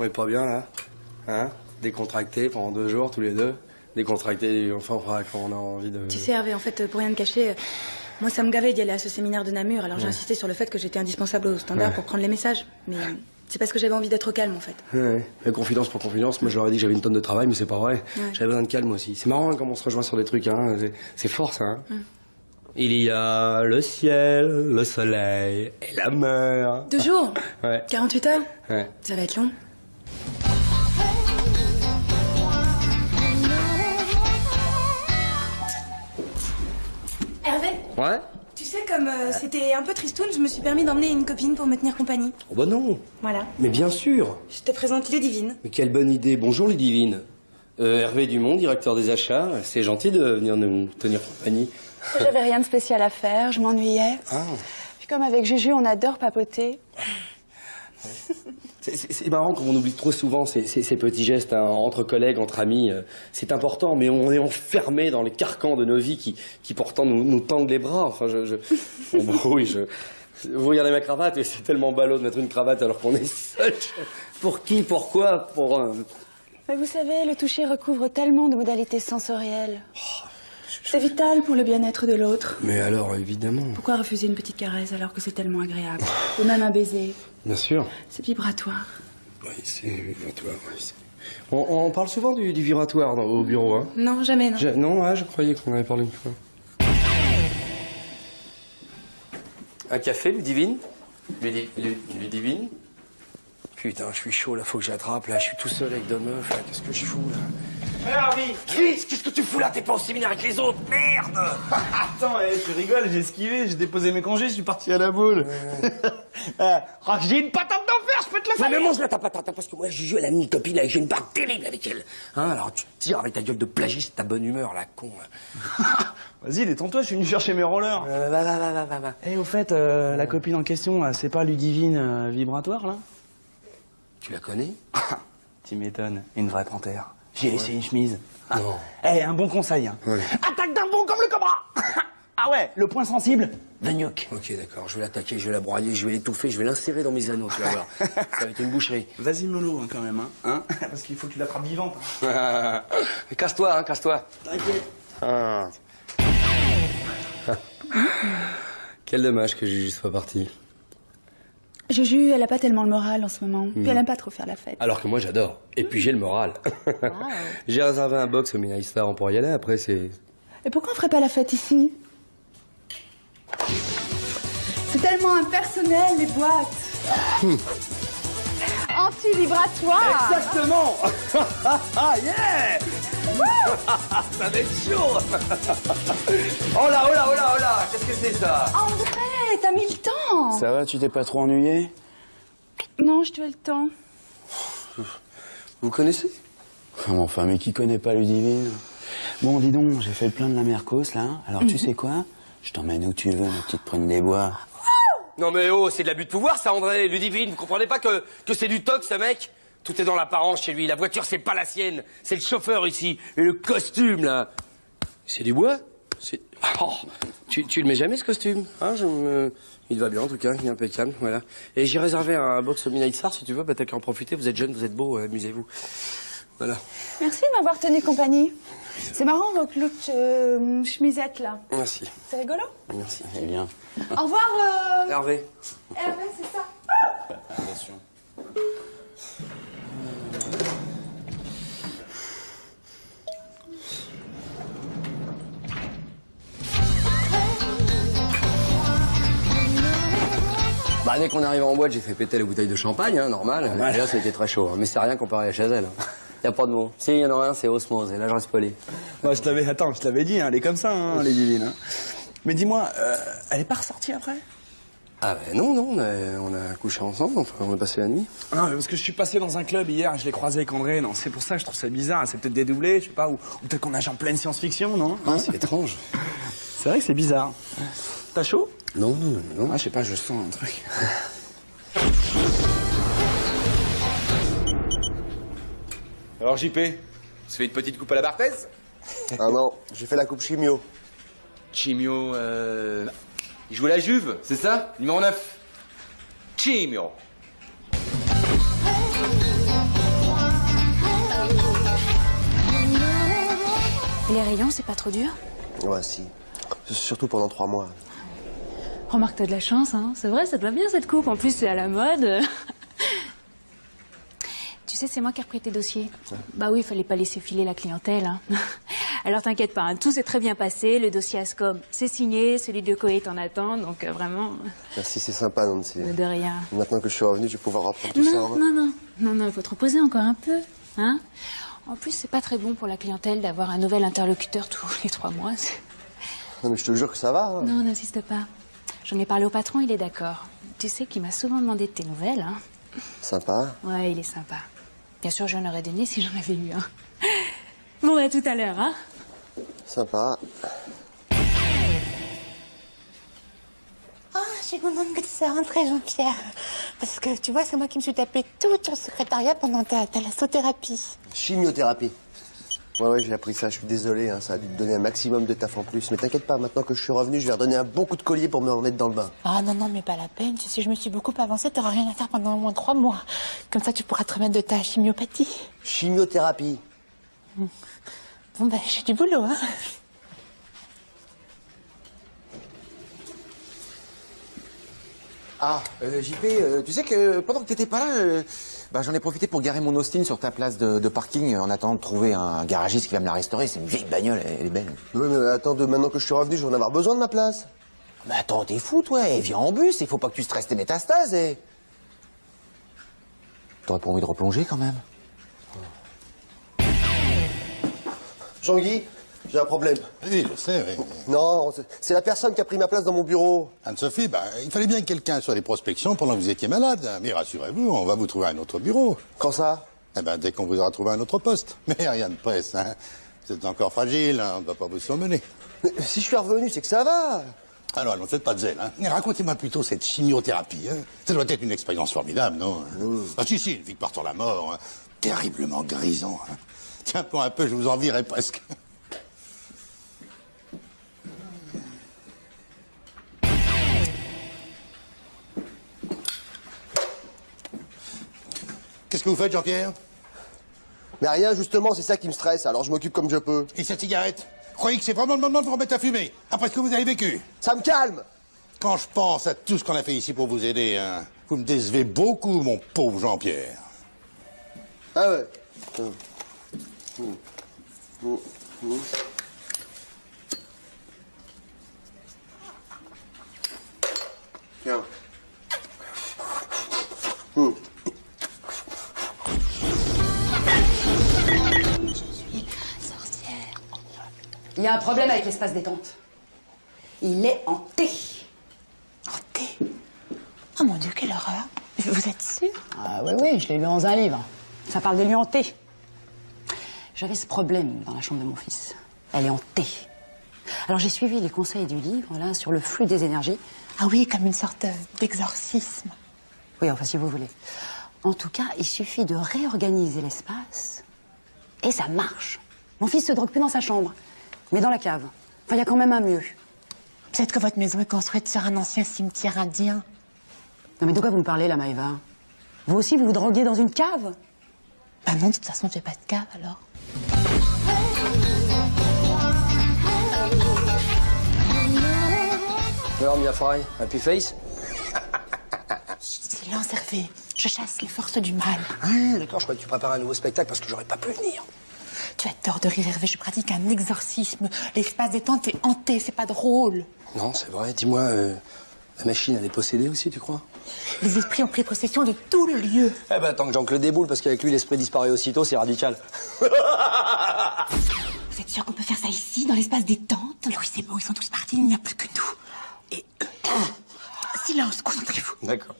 On est pas bien, là? Hein? Décontractés pendant 2 jours, tous les deux. Décontractés, enfin, quand on a envie de... Tu sais, Hervé, en fait, pour rien te cacher, moi, ça me gavait d'y aller à ce séminaire de Namur, alors j'ai insisté sur le fait que j'étais indispensable au standard pour prendre les messages. Mais c'est parce que j'avais envie d'être au calme, en fait. Ouais, confidence pour confidence, moi je leur ai dit que j'avais une tonne de travail, mais c'est pas vrai. Ouais. J'avais besoin de calme aussi. C'est marrant hein, comment on se rejoint sur des trucs, hein. C'est fort, ça, hein. Il y a le ciel, le soleil et la mer. 2 jours? Ouais. 48 heures? Ouais. Ça va être long. Hervé? Ouais? Tu sais, comme c'était un peu tristoun, je me suis permis d'emmener une copine pour me tenir compagnie. Oh bah non. Voilà. Mais bien sûr. Je te présente Ludivine. Mais quelle bonne idée. Bonjour Ludivine. Hervé Dumont, directeur des achats. C'est gentil de venir nous tenir compagnie. J'avais rien de spécial à faire, je m'ennuyais. Ah. Puis comme avec Juju, on adore papoter. C'est marrant qu'on oublie trop souvent ces petits gestes hein, entre collègues, entre amis. C'est important, mais on est enfermé dans les carcans de nos vies qui pourtant nous tendent les bras. Enfin, bon, oui, vous regardez ma cravate, et c'est tellement ballot de mettre une cravate alors qu'on est seul. Pour qui? Pourquoi? Mais vous savez, le toucher recouvre tellement de modalités sensorielles. C'est vital pour le bien-être de l'autre. Mais alors, évidemment. Pourquoi refuser une petite caresse alors que c'est tellement agréable? Ou même un baiser. Bien sûr. C'est vibratoire. Oui, c'est vibratoire. Oui, on parle souvent du vibratoire au bureau, hein? Non, jamais, non. Non, ouais, je croyais qu'on avait parlé une fois. Un café, Ludivine? Ludivine? Putain, je suis chaud, là, faut que j'attrape, là. Je suis tout seul avec deux meufs, là. Qu'est-ce que je fous, là? Harvey! Chris, qu'est-ce que tu fous là? T'es pas au séminaire avec les autres, merde! Attends, tu rigoles, j'ai esquivé, j'ai déposé mes congés, je suis parti à la boule. J'ai une patate d'enfer, je peux te la faire! Non, mais mange la ta patate, parce que moi, Juju, elle a mis une copine, là, et j'ai une barre terrible avec elle. Hein, alors tu tires avec ta gueule de plagiste, ta bonne humeur, la con, là. Vas-y, détends-toi, je suis venu chercher mes rollers. Va. Eh, au fait, la copine en question, c'est pas Ludivine vibratoire, là? Tu la connais? Tu m'étonnes, une vraie panthère. J'ai laissé une chemise. Non. Eh, un bon conseil, hein. Ouais. Attaque d'un bond comme le cobra! Ah ouais, le point sensible, the nuke. Ok, d'accord, je vais l'attaquer, je vais la broyer, je vais l'étouffer, je vais l'insérer dans mes anneaux, tu vas voir. Ça va être une boucherie. Vas-y, mollo, quand même, hein. Parce qu'il faut que tu l'attrapes vivante. Hein. Casse-toi, casse-toi. T'inquiète. Ah. Quel dommage que Juju soit partie. Juju, elle a pas tellement le moral en ce moment. Puis elle aime pas trop faire la fête. Alors que moi j'adore. Et puis j'ai le moral. J'ai réservé un box au Midnight Star, on pourra y aller, après c'est... Et pourquoi on ferait pas la fête ici? C'est tellement impersonnel, les boîtes. Anti-vibratoire. Exactement. Yeah. Ça va être chaud. Oh là, qu'est-ce que c'est ça? André, t'as mis le temps. Ça va, tu t'es pas trop ennuyé? Non, je te le temps. Vous connaissez? Enfin, mais qui connaît pas Ludivine? Bon, dis donc, j'ai fait le plein de la Mercos, là. Alors, tu sais quoi? Je t'emmène où tu veux, ma petite prenne des bois. Non mais oh, c'est de l'abus de pouvoir ça, André. Ludivine, vous comprenez pas que c'est du toc, ce mec? Tout est dans l'apparence chez lui. La voiture, c'est pas la sienne. C'est le chauffeur ici. Et le costume, là. C'est du bois? C'est... Oh, tu le mets jamais, ce costume? Hein, il va bien, en tout cas. Il est impeccable, voilà. Et j'ai réservé un box au Midnight Star, si tu veux. Bah, t'as qu'à en profiter. Vous êtes jeune, vous êtes beau, amusez-vous. Voilà. Merci de m'avoir tenu compagnie. C'est marrant, votre look chemisette, là. Merci. C'est rigolo. Merci. Eh bien. Au revoir, Hervé. Hervé, c'est ça. Attention. Bah, dès qu'on arrive en boîte, j'ai fait péter la bouteille de champagne, hein, normal. Là, c'était très chaud, hein. Mais c'est rien comparé à Chazelle. Hein. Y a pas de mots. Si, y en a un, c'est osmose. Et là, je reste poli. Moi, je t'avais dit, hein, elle est comme ça, hein, les divines. Hein. Mais dis-moi, elle est pas ressortie après? Ah ben non, on a couché ensemble, enfin, on a passé la nuit. Ah, parce que je suis passé dans un club hier et je l'ai croisé avec André. Non, c'est pour ça que je trouve ça bizarre. C'est peut-être dédoublé, je sais pas, ou peut-être qu'on nage en pleine science-fiction, non? Ah, c'est étrange. C'est vrai que c'est bizarre. T'as chaud? Non. Ah, je sais pas, je sens un truc. Alors JP, tu fais une petite coupe à la Barthez? Ah non, j'ai fait la coupe chimio. Chimio, il joue à la Juve, c'est ça? Numéro 9. Chimio. Et les rayons, c'est pas trop dur? Ouais, si. Surtout pendant 3 mois. Remarque, t'as de la chance, hein. C'est vrai, ça te va bien cette coupe. En plus, c'est à la mode. Tu sais, c'est moi qui ai repris tes dossiers. Ouais. Bah oui, il fallait pas laisser filer la clientèle, hein. Alors t'inquiète pas, hein, tout s'est très bien passé. Le dossier Ascom, c'est signé. Celui de Koé est en attente, donc vraiment... Merci, c'est sympa, Nancy. De rien. Maintenant que je suis revenu, je vais pouvoir reprendre tout ça. Non, il faut te reposer encore un peu, hein. En plus, c'est pas très bon pour la clientèle d'avoir un nouvel interlocuteur tous les 3 mois. Non, mais je te jure que ça va. Hein. Non, n'insiste pas. J'en ai parlé au patron, il est d'accord. Tu sais qu'il m'a souvent demandé de tes nouvelles, hein. Sympa. Ouais, il est sympa. Bien sûr, j'en aurais donné si j'en avais eu un. Bon, à tout à l'heure, hein. Sympa. Oh, je suis contente que tu sois rentré, Jean-Pierre. Parce que, tu vois, c'est moi qui me suis tapé tout ton secrétariat pendant ta lassothérapie. Chimiothérapie. Ouais, j'ai appris ça. Je suis désolé, hein, ça a dû te donner un maximum de taf en plus. Mais t'inquiète pas, maintenant que je suis revenu, je vais redonner un bon coup de collier pour me remettre dans le bain. Ah non, mais pas la peine. Tu sais, je me suis beaucoup avancée. T'auras rien à faire pendant au moins 3 mois. Comme ça, tu pourras te remettre de ta chimiopathie. Chimiothérapie. Bon, ben, j'ai du boulot, hein. Ah, JP, tu sais que pendant que t'étais pas là, j'en ai profité pour garer mon Austin sur ta place de parking en attendant de trouver un garagiste qui va me la restaurer. C'est une vieille bagnole, elle est belle. Oui, mais attends, maintenant que je suis revenu, je vais en avoir besoin de ma place. Mais attends, t'es fou, toi. Viens en bus, il faut pas que tu stresses tes métastases, et... T'aurais pas envie de replonger, quand même? Jean-Guy, j'ai un problème. Oui, je sais, oui. Non, c'est la personne qui a pris ma place dans mon bureau. Anne-Sophie, il fallait bien que quelqu'un soit les prospections pendant que vous étiez malade. Mais rassurez-vous, on va vous trouver un autre bureau. Quand ça? Dès qu'on vous aura trouvé un autre poste. Mais rien de presse, hein. Vous êtes encore fragile, hein, on ne va pas vous sommener. Mais si je suis revenu, c'est que ça va. Alors, ne faites pas de zèle, hein. Racontez-moi plutôt cette chimiothérapie, hein. Ça doit être une expérience formidable, non? Ah si, une vie qui part sur la mort, hein. Terriblement grisant, hein. Tiens, pour un peu, je vous envierais presque. Qu'est-ce que vous faites, Jean-Pierre? Mais rien, justement, c'est ça qui me stresse, alors je m'occupe comme je peux. Et cette cigarette? Vous croyez que c'est vraiment le moment de vous remettre à fumer, après ce que vous avez vécu? Ça me calme! Quand je pense à tout ce qu'on a fait ici pour vous aider, hein, vous me décevez beaucoup, mon pauvre Jean-Pierre. Ah ouais. Tiens. Il y a un problème avec l'espace détente. Il est hanté. Hanté? Oh mon Dieu, quelle horreur. Vous êtes sûr? Ah oui, je l'ai lu dans un livre. Ça parle des lieux hantés. J'avais ce problème dans la chambre de mon fils. Elle est hantée. Alors j'ai suivi les conseils du livre, là, sur le flux des énergies. Ah oui, comme une sorte d'exorcisme. Oui, enfin, si vous voulez. En tout cas, il suffit de réorganiser l'espace et ça marche. Mon fils se drogue plus dans sa chambre, mais dans la cave. Enfin, il y a quand même un mieux. Peut-être que votre maison est construite sur un ancien cimetière indien. Non, mais de quoi vous me parlez, là, Maëva? Vous aussi, vous vous droguez dans une cave? Bah non, de toute façon, j'ai pas de cave, alors. Alors, Mia Fry, happy face? Silence, Hervé. Je chasse les forces du mal. Ah, d'accord, je croyais que tu préparais un nouveau spectacle parce que j'aurais pas pu venir. Tu as tort de rire, Hervé. Je pratique un exorcisme. L'espace détente est hanté, c'est pas drôle. Non, c'est vrai. Dis-moi, la machine, elle est possédée aussi, tu crois? Les esprits ont pris possession de tout le lieu. Eh ben, tant que Jean-Claude déboule, parce qu'avec lui, l'esprit disparaît aussitôt, c'est radical. Vous êtes sûr qu'on peut faire ça ici, dans l'espace détente? Oui, c'est bon, ils sont tous partis, il n'y a plus que nous. Et silence, concentrez-vous. D'accord.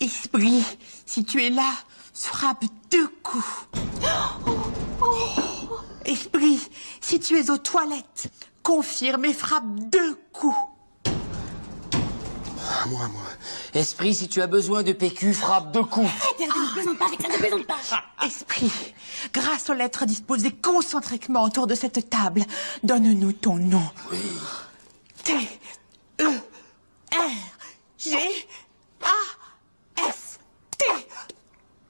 Esprit, si tu es là, frappe 2 coups. Esprit, si tu es aux toilettes, confirme et frappe 2 coups. Moi. Esprit, si tu as besoin de PQ, frappe 2 coups. Ne plaisante pas avec ça, ne plaisante pas. Esprit, grâce aux lettres disposées concentriquement autour de cette table, donne-nous ton nom. Oui. T-E-R-G-A-S-T.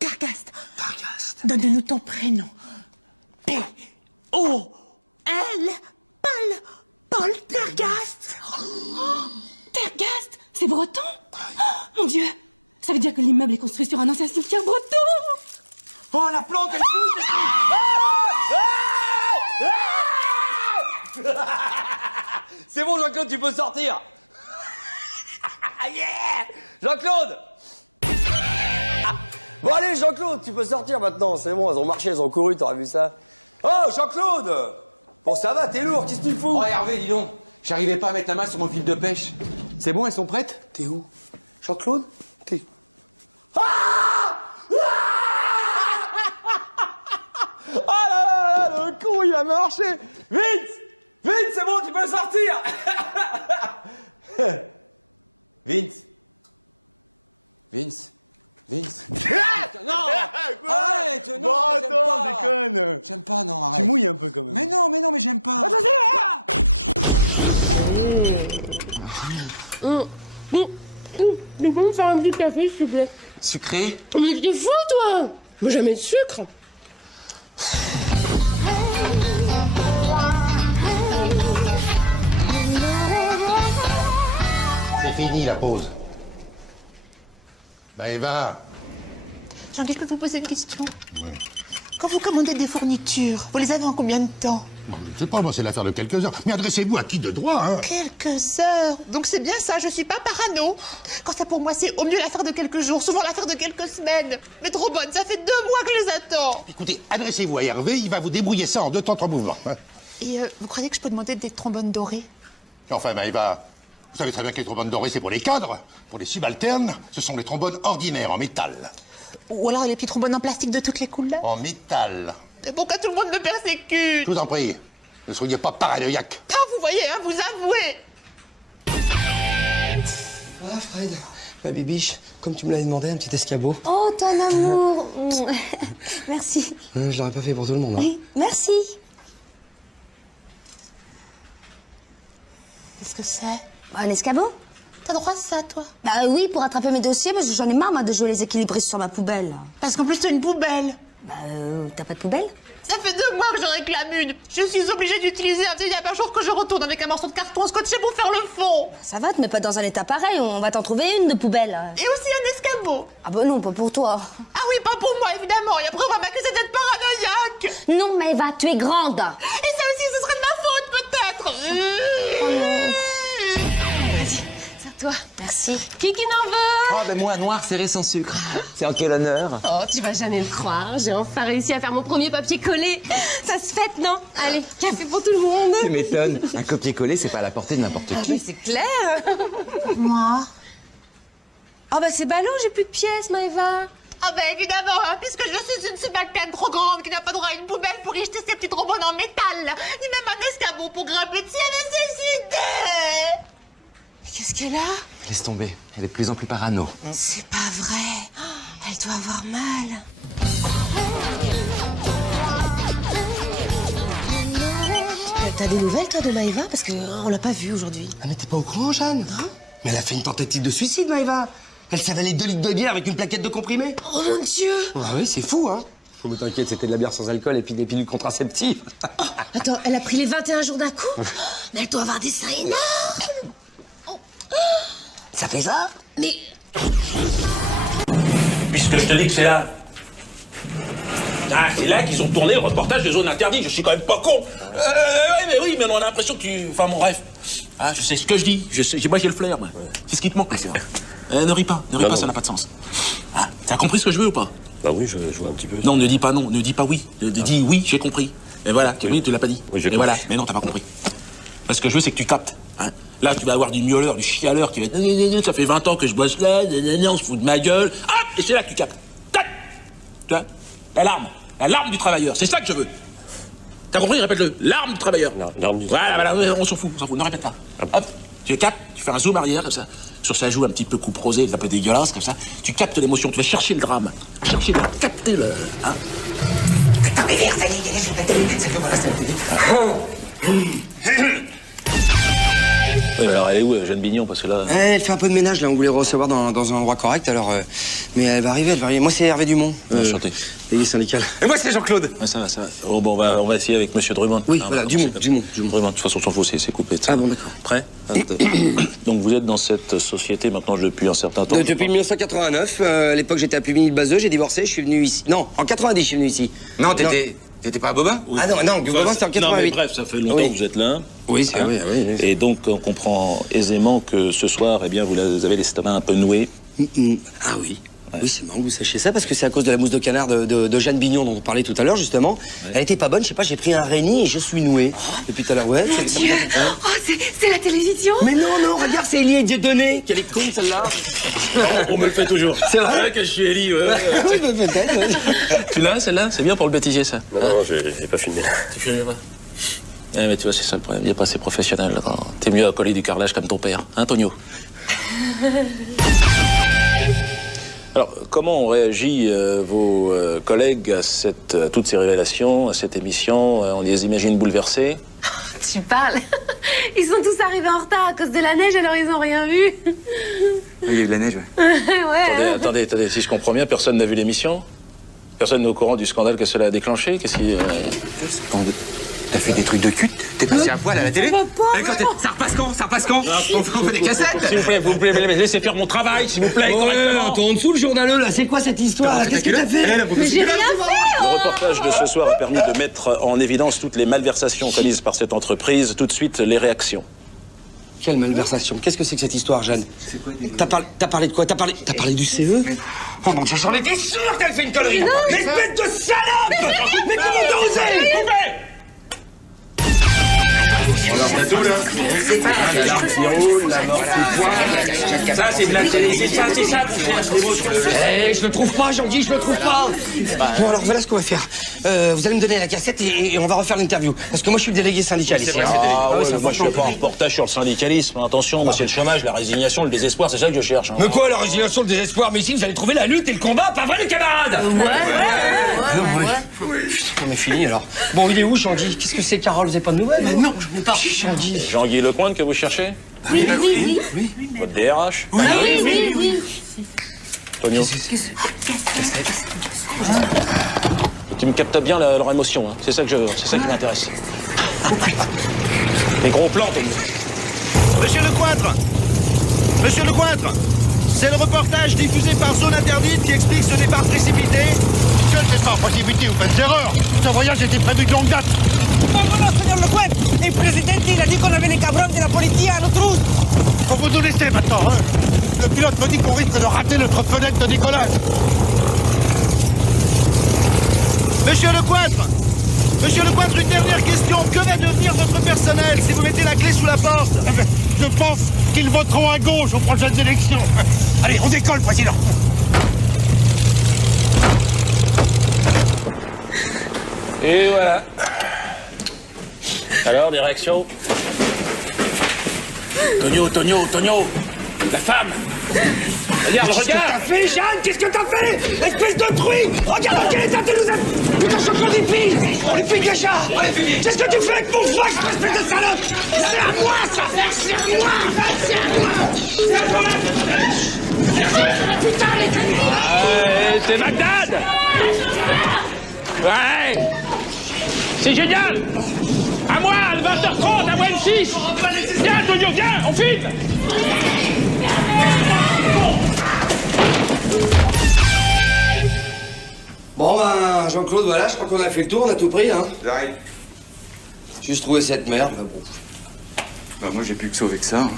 Gargaste. Donne-nous ton prénom. P-O-R-G-A-S-T. Elle, Paul Tergast. Tergast, c'est breton. Oh, mon Dieu, ça veut dire que l'immeuble est construit sur un ancien cimetière breton. Oh, la plante, elle bouge. C'est bon, Jean-Claude, tu peux sortir. Yeah, Jean-Claude. Bon, allez, Jean-Claude, tu peux sortir maintenant. C'est bon, elles ont marché, elles ont couru, t'aurais vu ça. Oh, Jean-Claude. Bon, ça va, t'es lourd, qu'est-ce que tu fous? Oh, Hervé, dis donc. J'arrivais pas à mettre la main sur mon fil de pêche. C'est bon, elles sont prêtes? T'es où? Jean-Claude? T'es... Oh là là, le con, il a marché. Vite, c'est bon, tu peux sortir. Vince. Non. Arrête, non. Bon, j'aime attends, pas. déconne. J'aime pas, non, arrête. Tu mouilles un peu quand même. Mais non, mais j'aime pas. Tu peux me faire un petit café, s'il te plaît? Sucré? Mais t'es fou, toi! Moi, jamais de sucre. C'est fini la pause. Bah Eva. Jean-Guy, je peux vous poser une question? Quand vous commandez des fournitures, vous les avez en combien de temps? Je sais pas, moi c'est l'affaire de quelques heures. Mais adressez-vous à qui de droit, hein? Quelques heures. Donc c'est bien ça, je suis pas parano. Quand ça pour moi, c'est au mieux l'affaire de quelques jours, souvent l'affaire de quelques semaines. Mais trop bonne, ça fait 2 mois que je les attends. Écoutez, adressez-vous à Hervé, il va vous débrouiller ça en 2 temps 3 mouvements. Hein. Et vous croyez que je peux demander des trombones dorés? Enfin, Maëva, vous savez très bien que les trombones dorés, c'est pour les cadres. Pour les subalternes, ce sont les trombones ordinaires, en métal. Ou alors les petits trombones en plastique de toutes les couleurs? En métal. Mais pourquoi tout le monde me persécute? Je vous en prie, ne soyez pas paranoïaque. Ah, vous voyez, hein, vous avouez. Ah, Fred, ma bibiche, comme tu me l'avais demandé, un petit escabeau. Oh, ton amour. Merci. Je l'aurais pas fait pour tout le monde. Hein. Oui, merci. Qu'est-ce que c'est? Un escabeau? T'as droit à ça, toi? Bah oui, pour attraper mes dossiers, parce que j'en ai marre, moi, de jouer les équilibristes sur ma poubelle. Parce qu'en plus, t'as une poubelle. Bah, t'as pas de poubelle? Ça fait 2 mois que je réclame une. Je suis obligée d'utiliser un vieil par jour que je retourne avec un morceau de carton scotché pour faire le fond. Ça va, te mets pas dans un état pareil, on va t'en trouver une de poubelle. Et aussi un escabeau. Ah bah non, pas pour toi. Ah oui, pas pour moi, évidemment. Et après, on va m'accuser d'être paranoïaque. Non, Maëva, tu es grande. Et ça aussi, ce serait de ma faute, peut-être. Oh non. Vas-y, c'est à toi. Merci. Qui n'en veut? Oh, ben moi, noir serré sans sucre. C'est en quel honneur? Oh, tu vas jamais me croire, j'ai enfin réussi à faire mon premier papier collé. Ça se fête, non? Allez, café pour tout le monde. Tu m'étonnes. Un copier-coller, c'est pas à la portée de n'importe Ah qui. bah c'est clair. Moi? Oh bah c'est ballot, j'ai plus de pièces, Maëva. Ah bah évidemment, hein, puisque je suis une subalterne trop grande qui n'a pas droit à une poubelle pour y jeter ses petits trombones en métal, ni même un escabeau pour grimper dessus à nécessité. Qu'est-ce qu'elle a? Laisse tomber. Elle est de plus en plus parano. C'est pas vrai. Elle doit avoir mal. T'as des nouvelles, toi, de Maëva? Parce qu'on l'a pas vue aujourd'hui. Ah, mais t'es pas au courant, Jeanne? Non. Mais elle a fait une tentative de suicide, Maëva. Elle s'est avalée 2 litres de bière avec une plaquette de comprimés. Oh mon Dieu! Ah oui, c'est fou, hein? Faut me t'inquiète, c'était de la bière sans alcool et puis des pilules contraceptives. Oh, attends, elle a pris les 21 jours d'un coup? Mais elle doit avoir des seins énormes! Ça fait ça? Mais... Puisque je te dis que c'est là. Ah, c'est là qu'ils ont tourné le reportage des zones interdites. Je suis quand même pas con. Mais on a l'impression que tu... Enfin, mon rêve. Ah, je sais ce que je dis. Moi, j'ai le flair, moi. C'est ce qui te manque. C'est vrai. Ne ris pas, ça n'a pas de sens. Ah, t'as compris ce que je veux ou pas? Bah oui, je vois un petit peu. Non, ne dis pas non, ne dis pas oui. Dis oui, j'ai compris. Et voilà, oui, tu l'as pas dit. Oui, j'ai et compris. voilà, mais non, t'as pas compris. Parce que je veux, c'est que tu captes. Hein. Là, tu vas avoir du miauleur, du chialeur qui va être... Ça fait 20 ans que je bosse là, on se fout de ma gueule. Ah, et c'est là que tu captes. Tac. Tu vois? L'arme du travailleur, c'est ça que je veux. T'as compris? Répète-le. L'arme du travailleur. L'arme du Voilà, on s'en fout, ne répète pas. Hop, tu captes, tu fais un zoom arrière, comme ça. Sur sa joue un petit peu coupe rosée, un peu dégueulasse, comme ça. Tu captes l'émotion, tu vas chercher le drame. Capter le... Hein? Attends, mais viens, ça y est, ça fait voilà, ça Oui, mais alors elle est où, Jeanne Bignon? Parce que là... Elle fait un peu de ménage, là. On voulait recevoir dans un endroit correct, alors... mais elle va arriver. Moi, c'est Hervé Dumont. Enchanté. Délégué syndical. Et moi, c'est Jean-Claude. Ouais, ça va, ça va. Oh, bon, on va essayer avec monsieur Drummond. Oui, voilà, Dumont. Drummond. De toute façon, on s'en fout, c'est coupé. Ah bon, d'accord. Prêt? Donc vous êtes dans cette société maintenant depuis un certain temps? Depuis 1989. À l'époque, j'étais à Puvigny-le-Bazeux, j'ai divorcé, je suis venu ici. Non, en 90, je suis venu ici. Non, t'étais pas à Bobin? Ah non, Bobin, c'était en 88. Non, mais bref, ça fait longtemps que vous êtes là. Oui, c'est vrai. Oui. Et donc, on comprend aisément que ce soir, eh bien, vous avez l'estomac un peu noué. Ah oui. Ouais. Oui, c'est marrant que vous sachiez ça, parce que c'est à cause de la mousse de canard de Jeanne Bignon dont on parlait tout à l'heure, justement. Ouais. Elle était pas bonne, je sais pas, j'ai pris un Réni et je suis noué. Depuis tout à l'heure, ouais. Mon Dieu. Oh, c'est la télévision? Mais non, regarde, c'est Élie et Dieudonné. Quelle est con, celle-là. On me le fait toujours. C'est vrai que je suis Élie, ouais. Oui, peut-être. Ouais. Tu l'as, celle-là? C'est bien pour le bêtisier, ça. Non, j'ai pas filmé. Tu filmes pas? Mais tu vois, c'est ça le problème. Il n'est pas assez professionnel. T'es mieux à coller du carrelage comme ton père, hein, Tonio? Alors, comment ont réagi vos collègues à toutes ces révélations, à cette émission? On les imagine bouleversés? Tu parles. Ils sont tous arrivés en retard à cause de la neige, alors ils n'ont rien vu. Il y a eu de la neige, ouais. Ouais. Attendez, si je comprends bien, personne n'a vu l'émission? Personne n'est au courant du scandale que cela a déclenché? Qu'est-ce qui... T'as fait des trucs de cul? T'es passé à poil à la télé? Ça repasse quand On fait des cassettes. S'il vous plaît, laissez faire mon travail, s'il vous plaît, correctement. Toi en dessous, le journaleux, là, c'est quoi cette histoire? Qu'est-ce que t'as fait? Mais j'ai rien fait. Le reportage de ce soir a permis de mettre en évidence toutes les malversations commises par cette entreprise. Tout de suite, les réactions. Quelle malversation? Qu'est-ce que c'est que cette histoire, Jeanne? T'as parlé de quoi? T'as parlé du CE? Oh mon Dieu, j'en étais sûr qu'elle fait une connerie! Mais espèce de salope! Mais comment t'as osé? Ça, c'est de la télé, c'est ça. Je le trouve pas, Jean-Guy, je le trouve pas. Bon, alors voilà ce qu'on va faire. Vous allez me donner la cassette et on va refaire l'interview. Parce que moi, je suis le délégué syndical ici. Moi, je fais pas un reportage sur le syndicalisme. Attention, moi, c'est le chômage, la résignation, le désespoir, c'est ça que je cherche. Mais quoi, la résignation, le désespoir? Mais ici, vous allez trouver la lutte et le combat, pas vrai, les camarades? Ouais. Putain, mais fini, alors. Bon, il est où, Jean-Guy? Qu'est-ce que c'est, Carole? Vous avez pas de nouvelles? Non, j'en ai pas. Jean-Guy Lecointe que vous cherchez? Oui. Votre DRH? Oui. Tonio? Tu me captes bien leur émotion, hein. C'est ça qui m'intéresse. Les gros plans, Tonio. Monsieur Lecointre, c'est le reportage diffusé par Zone Interdite qui explique ce départ précipité. Monsieur, c'est pas précipité, vous faites erreur. Ce voyage était prévu de longue date. Vámonos, señor Lecointre. El presidente il a dit qu'on avait les cabrons de la police à notre route. Faut vous nous laisser maintenant, hein. Le pilote me dit qu'on risque de rater notre fenêtre de décollage. Monsieur Lecointre, une dernière question. Que va devenir votre personnel si vous mettez la clé sous la porte? Je pense qu'ils voteront à gauche aux prochaines élections. Allez, on décolle, président. Et voilà. Alors, des réactions? Tonio, la femme. Regarde. Qu'est-ce que t'as fait, Jeanne? Qu'est-ce que t'as fait? Espèce de truie! Regarde dans quel état tu nous as... Putain, je suis encore des filles! On les filles déjà! Qu'est-ce que tu fais avec mon flash, espèce de salope? C'est à moi, ça! C'est à moi! Putain, les Ouais, c'est Bagdad! Ouais! C'est génial! À moi, à 20h30, à moi M6! Viens, Tonio, viens, on filme! Bon, ben, Jean-Claude, voilà, je crois qu'on a fait le tour, on a tout pris, hein. J'arrive. Juste trouvé cette merde, là, bon. Bah, moi, j'ai plus que sauver que ça. Hein.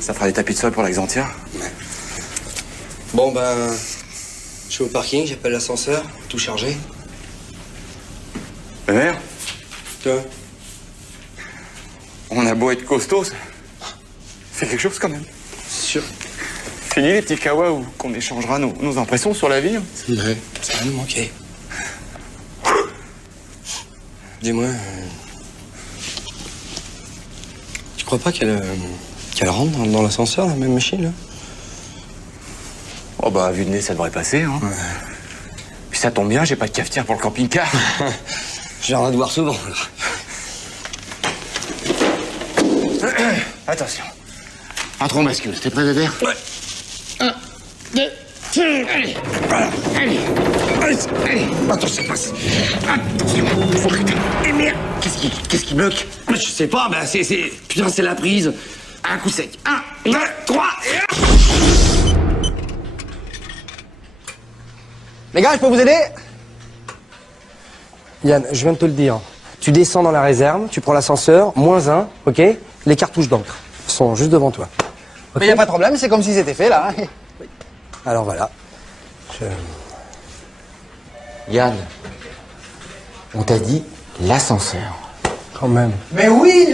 Ça fera des tapis de sol pour l'exemplaire. Ouais. Bon, ben, je suis au parking, j'appelle l'ascenseur, tout chargé. Ma mère? Quoi? On a beau être costaud, ça fait quelque chose quand même. C'est sûr. Fini les petits kawas où qu'on échangera nos impressions sur la vie. Hein. Ouais, ça va nous manquer. Dis-moi, tu crois pas qu'elle rentre dans l'ascenseur, la même machine, là? Oh bah, à vue de nez, ça devrait passer, hein. Ouais. Puis ça tombe bien, j'ai pas de cafetière pour le camping-car. J'ai l'air de voir souvent, là. Attention. Entre on bascule. T'es prêt, Bébert? Ouais. 1, 2, allez. Voilà, allez. Allez. Attention, passe. Attention. Faut arrêter. Et merde. Qu'est-ce qui bloque? Je sais pas, bah c'est... Putain, c'est la prise. Un coup sec. 1, 2, 3, et... Les gars, je peux vous aider? Yann, je viens de te le dire. Tu descends dans la réserve, tu prends l'ascenseur, -1, ok? Les cartouches d'encre sont juste devant toi. Mais y a pas de problème, c'est comme si c'était fait, là. Alors voilà. Yann, on t'a dit l'ascenseur. Quand même. Mais oui, oui,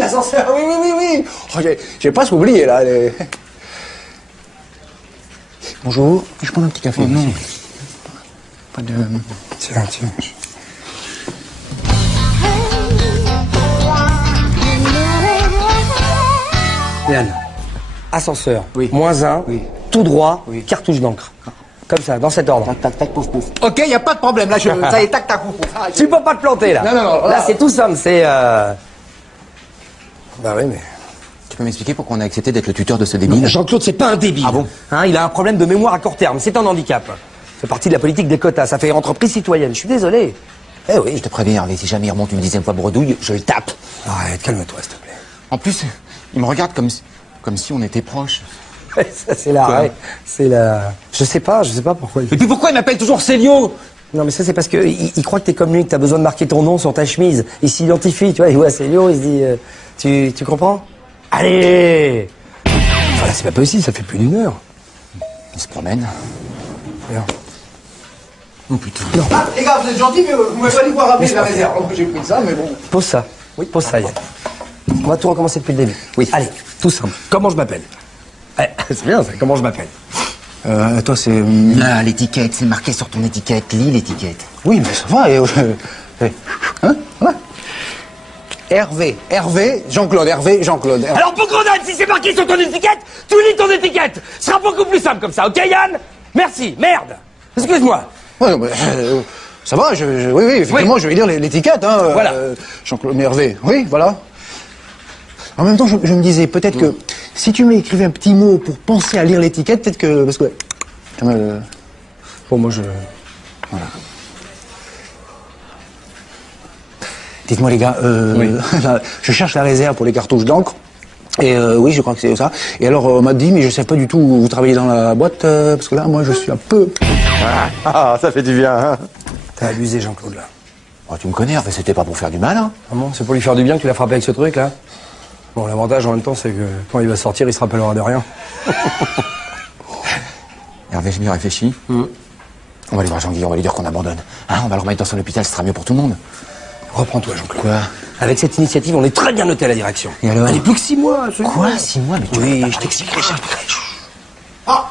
l'ascenseur, oui. Oh, j'ai presque oublié, là. Bonjour, je prends un petit café. Oh, non. Pas de... Tiens. Yann, ascenseur, -1, tout droit, cartouche d'encre. Comme ça, dans cet ordre. Tac, pouf. Ok, y a pas de problème, là, ça y est, tac, pouf. Tu peux pas te planter, là. Non. Là, c'est tout simple, c'est... Bah oui, mais... Tu peux m'expliquer pourquoi on a accepté d'être le tuteur de ce débile? Jean-Claude, c'est pas un débile. Ah bon? Hein, il a un problème de mémoire à court terme, c'est un handicap. Ça fait partie de la politique des quotas, ça fait entreprise citoyenne, je suis désolé. Eh oui. Je te préviens, Hervé, si jamais il remonte une 10e fois bredouille, je le tape. Arrête, calme-toi, s'il te plaît. En plus, il me regarde comme si on était proches. Ça, c'est la... C'est la... Je sais pas pourquoi... Et puis pourquoi il m'appelle toujours Célio? Non, mais ça, c'est parce que il croit que t'es comme lui, que t'as besoin de marquer ton nom sur ta chemise. Il s'identifie, tu vois, il voit Célio, il se dit... Tu comprends? Allez! Voilà, c'est pas possible, ça fait plus d'1 heure. Il se promène. Regarde. Oh putain. Non. Ah, les gars, vous êtes gentils, mais vous m'avez pas dit quoi rappeler la réserve. J'ai pris ça, mais bon. Pose ça. Oui, pose ça, Yann. On va tout recommencer depuis le début. Oui. Allez, tout simple. Comment je m'appelle? C'est bien, ça. Comment je m'appelle? Toi, c'est... Là, l'étiquette, c'est marqué sur ton étiquette. Lis l'étiquette. Oui, mais ça va. Hein? Ouais. Hervé, Jean-Claude. Alors, pour Grenade, si c'est marqué sur ton étiquette, tu lis ton étiquette. Ce sera beaucoup plus simple comme ça, ok, Yann? Merci, merde. Excuse-moi. Ouais, non, mais, ça va, oui, effectivement, je vais lire l'étiquette, hein. Voilà. Jean-Claude, mais Hervé, oui, voilà. En même temps, je me disais, peut-être que si tu m'écrivais un petit mot pour penser à lire l'étiquette, peut-être que... Parce que... Bon, moi, Voilà. Dites-moi, les gars, là, je cherche la réserve pour les cartouches d'encre. Et oui, je crois que c'est ça. Et alors, on m'a dit, mais je sais pas du tout où vous travaillez dans la boîte, parce que là, moi, je suis un peu... Ah, ça fait du bien, hein. T'as abusé, Jean-Claude, là. Oh, tu me connais, Hervé, c'était pas pour faire du mal, hein. Ah bon, c'est pour lui faire du bien que tu l'as frappé avec ce truc, là? Bon, l'avantage, en même temps, c'est que quand il va sortir, il se rappellera de rien. Hervé, j'ai bien réfléchi. On va aller voir Jean-Guy, on va lui dire qu'on abandonne. Hein, on va le remettre dans son hôpital, ce sera mieux pour tout le monde. Reprends-toi, Jean-Claude. Quoi? Avec cette initiative, on est très bien noté à la direction. Et alors? Allez, plus que 6 mois, absolument. Quoi? 6 mois? Mais tu Oui, vas je pas t'expliquerai, Ah,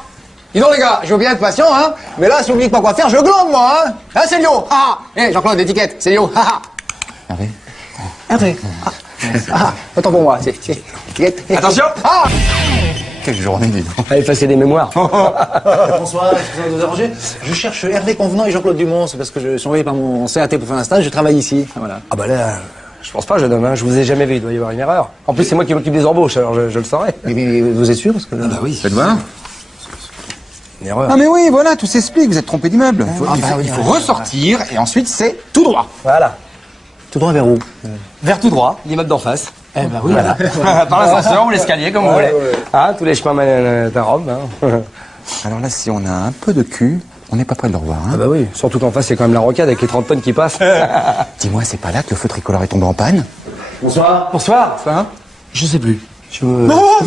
dis donc, les gars, je veux bien être patient, hein. Mais là, si vous me dites pas quoi faire, je glande, moi, hein. Hein, Célio? Ah, Jean-Claude, l'étiquette, Célio, Hervé? Attends pour moi, c'est étiquette. Attention! Ah! Quelle journée, dis donc. Allez, effacer des mémoires. Bonsoir, excusez-moi de vous déranger. Je cherche Hervé Convenant et Jean-Claude Dumont, c'est parce que je suis envoyé par mon CAT pour faire un stage, je travaille ici. Voilà. Ah bah là, je pense pas, jeune homme, hein. Je vous ai jamais vu, il doit y avoir une erreur. En plus, c'est moi qui m'occupe des embauches, alors je le saurais. Mais vous êtes sûr parce que... Ah bah oui. Faites voir. Une erreur. Ah mais oui, voilà, tout s'explique, vous êtes trompé d'immeuble. Il faut oui. ressortir, et ensuite, c'est tout droit. Voilà. Tout droit vers où? Vers tout droit, l'immeuble d'en face. Eh ben oui, Voilà. Par l'ascenseur ou l'escalier, comme vous voulez. Ah, tous les chemins mènent à Rome. Hein. Alors là, si on a un peu de cul, on n'est pas près de le revoir. Hein. Ah bah oui, surtout qu'en face, c'est quand même la rocade avec les 30 tonnes qui passent. Dis-moi, c'est pas là que le feu tricolore est tombé en panne? Bonsoir. Bonsoir. Ça va? Je sais plus. Oh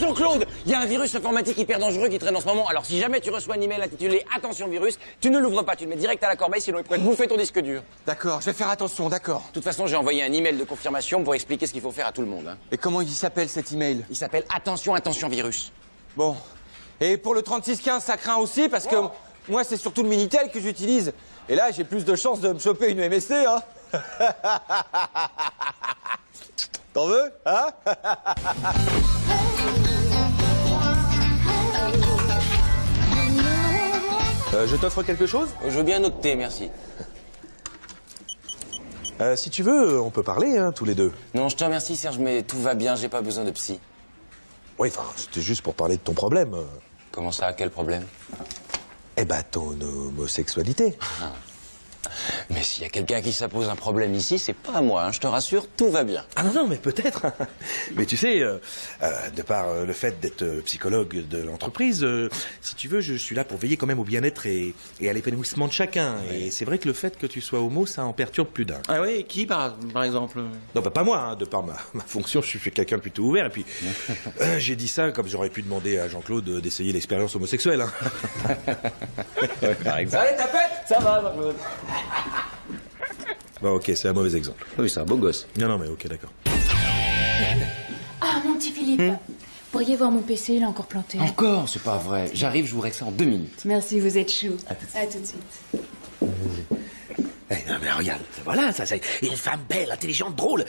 Jean-Claude, il y a un virus informatique hyper dangereux qui traîne en ce moment. Alors si jamais tu reçois un email intitulé « Attention virus », tu ne l'ouvres pas, tu le mets direct à la corbeille, sinon il pourrait te bouffer ton disque dur. D'accord, je vais faire attention, d'accord. De toute façon, j'ai envoyé un email de confirmation pour expliquer ce qu'il faut faire à tout le monde. Hein. Et comment il s'appelle cet email? Il s'appelle « Attention virus ». Bon. Et pour le 3615, ça craint aussi parce que moi, c'est surtout le Minitel que j'utilise. Et là, j'ai plus de chances de me choper une MST, hein. T'en veux, hein? Je t'offre quelque chose? Je veux bien noter, merci. Si tu veux, on peut parler, hein, tous les deux. Non, je te remercie, Serge, mais tout va bien, j'ai pas besoin de psy. Oui, enfin, c'était juste pour parler de ton problème. Comment ça, quel problème? Eh ben, ton homosexualité. Mais s'il y a quelqu'un qui s'impose un problème ici, c'est pas moi, hein, je te rassure, tout va bien. Ah non, mais peut-être. Mais tu sais, de par le fait d'être psychologue de l'entreprise, si tu veux, je suis là pour veiller quand même au bien-être et à l'épanouissement de chacun. Et c'est vrai que le fait que tu sois homo, ça en perturbe plus d'un. Ah oui, qui par exemple? Non, bah, pas moi, hein, de par ma fonction, je suis quelqu'un de plutôt ouvert. Et puis, j'ai dit ça comme j'aurais pu demander à Jean-Claude d'essayer l'expérience homosexuelle. Hein. Par exemple. Allez, tapette! Ça va, Jean-Claude. Bon, ok, c'est un mauvais exemple. Oui, c'est un beau gosse. Non, mais ok, d'accord. Ah, mon petit Philippe, pourriez voir mon PC, il est encore planté. Encore? C'est pas vrai. J'arrive, je vous règle ça en 2 minutes. Merci, vous êtes chou. À tout de suite. À tout de suite. Non mais regarde, voilà, ça c'est une femme belle, intelligente, drôle.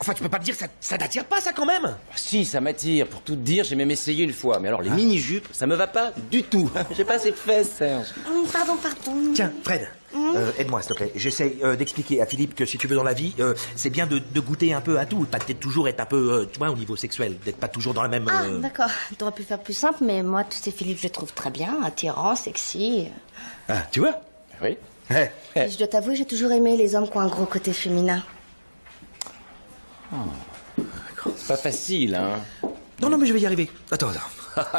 Enfin, tu peux pas me dire que ça t'attire pas, ça, quand même? Si, ça m'attire. Pour tout te dire, j'ai même essayé une fois. Mais alors, les mini-jupes, ça me va pas du tout. J'ai pas assez de fesses, Serge. Pardon. Tiens, Fred, aide-moi, s'il te plaît. J'essaye d'expliquer à Philippe que si tu veux dans la vie, c'est bien de goûter un peu à tout. Pas peut-être toujours être un peu, tu vois, au niveau sexuel. D'être pas toujours dans la même... Ah, d'accord. T'aurais pu faire plus simple, mais moi, tu sais, Philippe, je le trouve très bien, attirant, sexy. Ah, tu vois? Oui. Et je dois t'avouer, j'ai toujours aimé les hommes qui ont un gros côté féminin. C'est pas facile, hein. Non, mais je vais y arriver. Attends.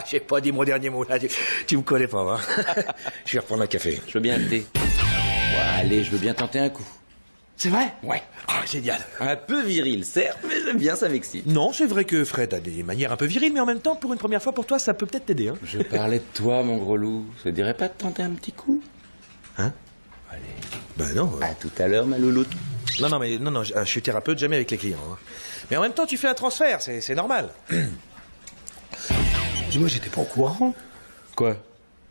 J'ai pas dit mon dernier mot, là. Tu me connais pas, hein. Je vais reprendre un café. Je veux bien le thé. Bon, allez, je veux bien tenter un coup. C'est vrai? Ouais. Ah, génial. Un peu viril, certes, mais j'aime bien, ça m'excite. Non, c'est vrai que Fred a des manières un peu viriles, mais en même temps, pour une première fois pour toi, ça peut peut-être t'aider, hein. Je parlais de toi, mon gros loup. Ça te dirait pas de tenter un petit coup? Hein? Allez. Ben non. À tout à l'heure, ma louloute. Non, je suis thérapeute, jamais avec les clients. Hein. Mais en même temps, tu fais un transfert, c'est normal. Dis-moi, j'étais pas au courant. Quoi?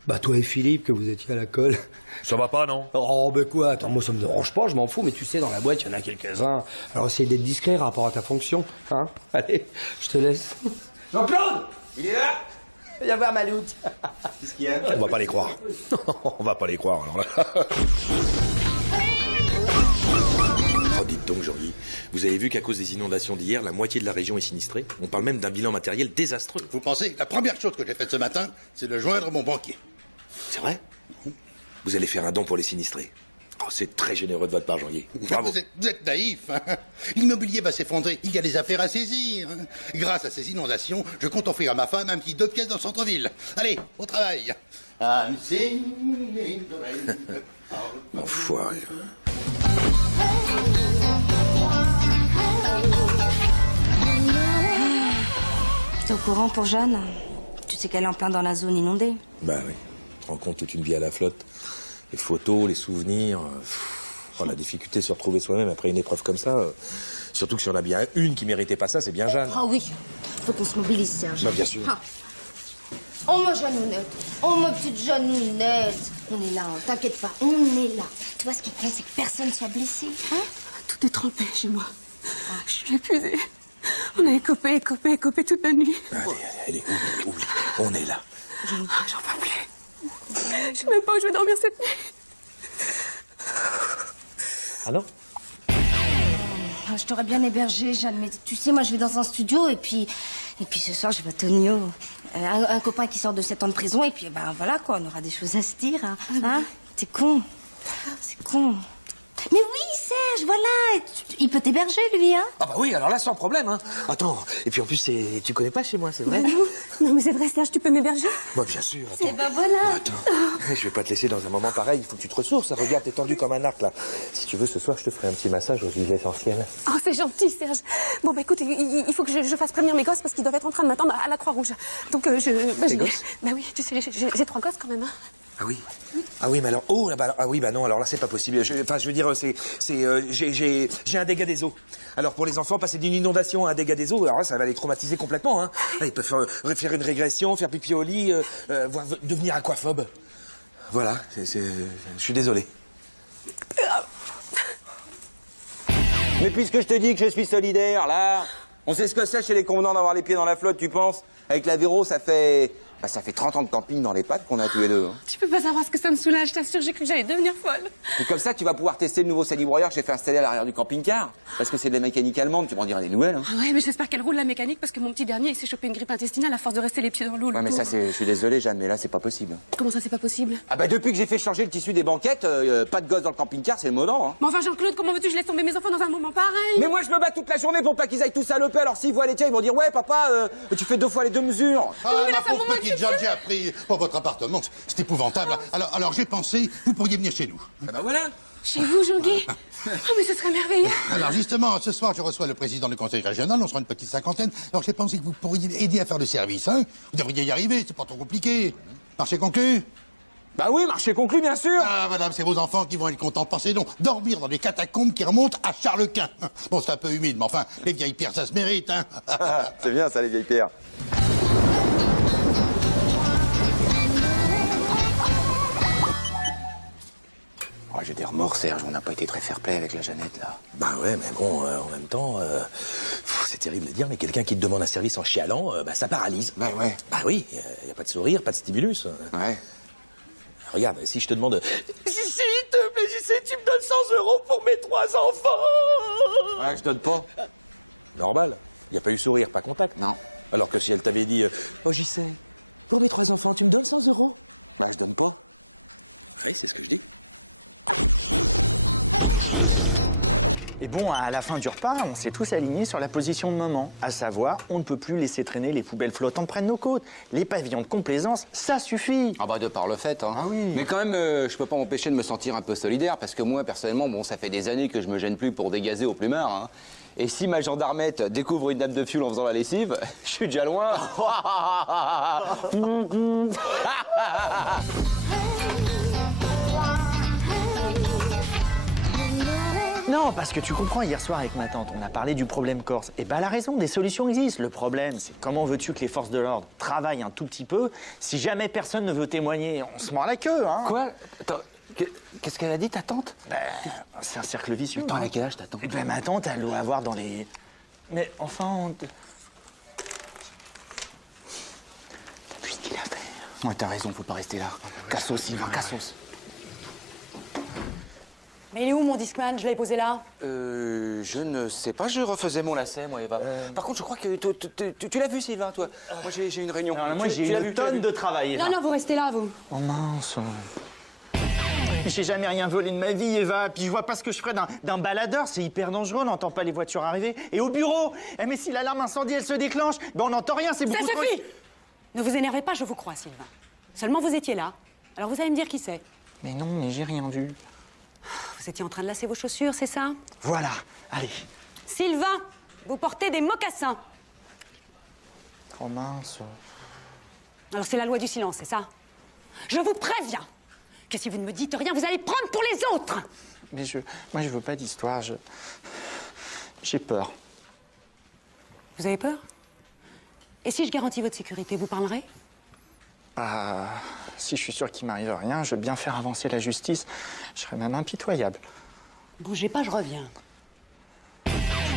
Bah, toi et Philippe, que vous étiez à la colle. Ça va pas, non? Oh, ben quoi? Attends, moi, ça me dérange pas, je m'en fous, mais tu sais, dans la boîte, il y en a quelques-uns. Alors, essaye d'être discret par rapport à ta fonction, hein? Allez, je te laisse. Jean-Claude! Il est là? Viens voir Maloute. Qu'est-ce qu'il y a? On va pas les croire. On va pas les croire, alors là. Oh, dites donc, Jean-Guy, vous avez vu qu'à cause des inondations d'hier, la moitié de la région est sinistrée? On parle même d'un bilan matériel désastreux. Vous pensez que la première chose que j'ai faite ce matin, c'est de joindre mon banquier. C'est vrai? Vous allez faire un don pour les sinistrés. Oh, c'est très généreux de votre part, Jean-Guy. Bravo. Vous êtes naïf. Hein. L'immobilier va s'effondrer. Il y a des affaires à saisir. Hein. Grâce à ces inondations, je compte offrir à ma femme un petit 2 pièces dans le centre-ville. Allez, au travail. Enfoiré. T'es au courant pour Jeanne? Tu sais qu'elle est en plein dans la zone inondée. Bah oui. Tu te rends compte, toute une vie à la flotte. Les photos, les souvenirs. La difficulté de se retrouver soi-même après une épreuve comme ça. Surtout que si on a bien une qui méritait pas ça, c'est bien Jeanne. Ah oui, faut qu'on se mobilise, Serge. Bah, bien sûr. Ah. Oh, ma Jeannounette. Oh, ma petite Jeannounette. On est là, hein. T'inquiète pas, on est là. Tu vois, ce qui compte, c'est que personne soit blessé, hein? Tout est trempé chez moi. Je suis épuisée. On a écopé toute la nuit. Allez, oublie. On est là. J'en peux plus. Je sais même pas où je vais dormir cette nuit. Ah non? Je t'aurais bien hébergé, Jeanne, mais tu sais, moi, je vais dans un studio, et puis ce soir, je vais à Tonio. Un copain qui sort de 7 ans de prison, et puis, ben voilà, quoi, on aura des choses à se dire, hein? T'es con. C'est con. Mais oui, Serge, voilà, il peut t'héberger, lui, hein? Ah bah oui, alors là, sans problème, hein. Attends, et puis en plus, tu connais pas chez moi, c'est vrai? Non, mais c'est vrai, Serge, tu peux m'héberger? Bah bien sûr, attends. Eh ben voilà. Attends, je vais pas te laisser dans un moment pareil, il faut que tu te ressources. Regarde, t'es tendu comme un arc, là. Si tu veux, ce soir, je te ferai un petit massage aux huiles essentielles. Oh, c'est gentil, Serge. Bon, bah écoute, il faut que je fasse prévenir mes gosses parce qu'ils doivent être en train de m'attendre à la Croix-Rouge. Donc, Tes gosses? Bah oui, tu sais, j'ai 3 gosses quand même, hein. Ah oui? Ah oui, mais alors... Oh, non, alors là, c'est pas possible. Je veux dire, j'ai un dégât des eaux. Alors, pour les enfants, passer d'une inondation à un dégât des eaux, alors là, ça va les traumatiser complètement, hein. Là, ils peuvent faire une régression, faire pipi au lit, voire devenir aquaphobe. Voilà, je suis désolé. Mais puisque je te dis que je suis solidaire, là, on sait ce que c'est chez les convenants d'avoir les pieds dans la flotte, tu penses? Avec l'Avéro, ça fait Bah, ça fait 30 ans de camping dans les pattes qu'on a tous les deux. Hein. Tu peux pas savoir ce que ça me soulage, je t'assure, j'ai cru que j'allais devenir folle. Et comme ça, tu vas pouvoir tester le nouveau Sally Warrior que j'ai fait installer à l'arrière du camping-car. Parce que c'est de la mécanique allemande, tu m'en diras des nouvelles. Hein. Ah ouais, mais j'espère qu'elle roule la mécanique parce que mon petit dernier, il s'est chopé une grippe intestinale à force de rester les pieds dans l'eau. Ouais, mais ça, je suis désolé, Jeanne, mais là, c'est pas possible. Comment ça, c'est pas possible? Ah bah, depuis que j'ai fait changer le tissu des banquettes, pas de gosse dans le camping-car, c'est le mot d'ordre. Hein. Mais enfin, Jean-Claude, comment veux-tu que je laisse tomber mes enfants dans un moment pareil? Mais moi, je me bats toute la journée pour pas qu'ils aillent tous saloper. Alors, s'ils voient les tiens, ils vont dire, ouais, papa, tu fais 2 fois les 2 mesures. Ah, ma pauvre petite Jeanne, j'ai appris pour votre appartement. C'est épouvantable. Alors j'ai pensé, vous pourriez venir chez nous. Ah bah voilà. Chez vous, Jean-Guy? Oh, mais ce serait merveilleux. Alors justement, ce soir, je reçois le président du conseil régional, on sera une petite cinquantaine. Alors j'ai pensé que vous pourriez aider à faire le service, hein. Vous devriez y arriver, c'est pas trop compliqué. Marché conclu? Bah oui, marché conclu, bien sûr. Ah, madame, c'est vos enfants qui vont être contents de passer, donc dormir dans des catacombes qui remontent à Charles-Quint. Bon, c'est un peu humide, mais enfin, les vieilles pierres, ça se mérite, hein. C'est bien, ça, les vieilles pierres. Oh, j'ai des remords, Serge, on n'a pas été très fair-play avec la Jeannette, là. Bah ouais, mais bon, en même temps, c'est terrible de dire, mais quelqu'un qui te demande un service en chialant, bah ça paralyse. Bah ouais. Bah oui, y a pas de sourire, pas de stimulus. Ouais. Regarde, si je te demande... S'il te plaît, JC, tu me donnes 100 € pour mes 3 enfants. Ouais, je donne pas. Normal, y a pas eu sourire, pas contact. Non. Alors que si elle t'avait dit, oh JC, pour mes 3 enfants, tu me donnes 100 €. Bah je donne pas. Oui, c'est ce que je dis. Et bon, à la fin du repas, on s'est tous alignés sur la position de maman. À savoir, on ne peut plus laisser traîner les poubelles flottantes près de nos côtes. Les pavillons de complaisance, ça suffit. Ah bah de par le fait, hein. Ah oui. Mais quand même, je peux pas m'empêcher de me sentir un peu solidaire, parce que moi, personnellement, bon, ça fait des années que je me gêne plus pour dégazer au plumard, hein. Et si ma gendarmette découvre une nappe de fuel en faisant la lessive, je suis déjà loin. Non, parce que tu comprends, hier soir avec ma tante, on a parlé du problème corse. Et bah, elle a raison, des solutions existent. Le problème, c'est comment veux-tu que les forces de l'ordre travaillent un tout petit peu si jamais personne ne veut témoigner? On se mord la queue, hein. Quoi? Attends, qu'est-ce qu'elle a dit, ta tante? Ben, c'est un cercle vicieux. Attends, elle a quel âge, ta tante? Eh ben, ma tante, elle doit avoir dans les... Mais enfin... Depuis ce qu'il a fait. Ouais, t'as raison, faut pas rester là. Cassos, Sylvain, cassos. Mais il est où mon Discman? Je l'avais posé là. Je ne sais pas, je refaisais mon lacet, moi, Eva. Par contre, je crois que tu l'as vu, Sylvain, toi. Moi, j'ai une réunion. Alors, moi, j'ai une tonne de travail, Eva. Non, non, vous restez là, vous. Oh mince. J'ai jamais rien volé de ma vie, Eva. Puis je vois pas ce que je ferais d'un baladeur. C'est hyper dangereux, on n'entend pas les voitures arriver. Et au bureau, mais si l'alarme incendie, elle se déclenche, ben on n'entend rien, c'est beaucoup Ça trop... suffit! Ne vous énervez pas, je vous crois, Sylvain. Seulement, vous étiez là. Alors, vous allez me dire qui c'est. Mais non, mais j'ai rien vu. Vous étiez en train de lasser vos chaussures, c'est ça? Voilà, allez. Sylvain, vous portez des mocassins. Oh mince. Alors, c'est la loi du silence, c'est ça? Je vous préviens que si vous ne me dites rien, vous allez prendre pour les autres. Mais moi, je veux pas d'histoire, j'ai peur. Vous avez peur? Et si je garantis votre sécurité, vous parlerez? Ah, si je suis sûr qu'il m'arrive rien, je veux bien faire avancer la justice. Je serais même impitoyable. Bougez pas, je reviens.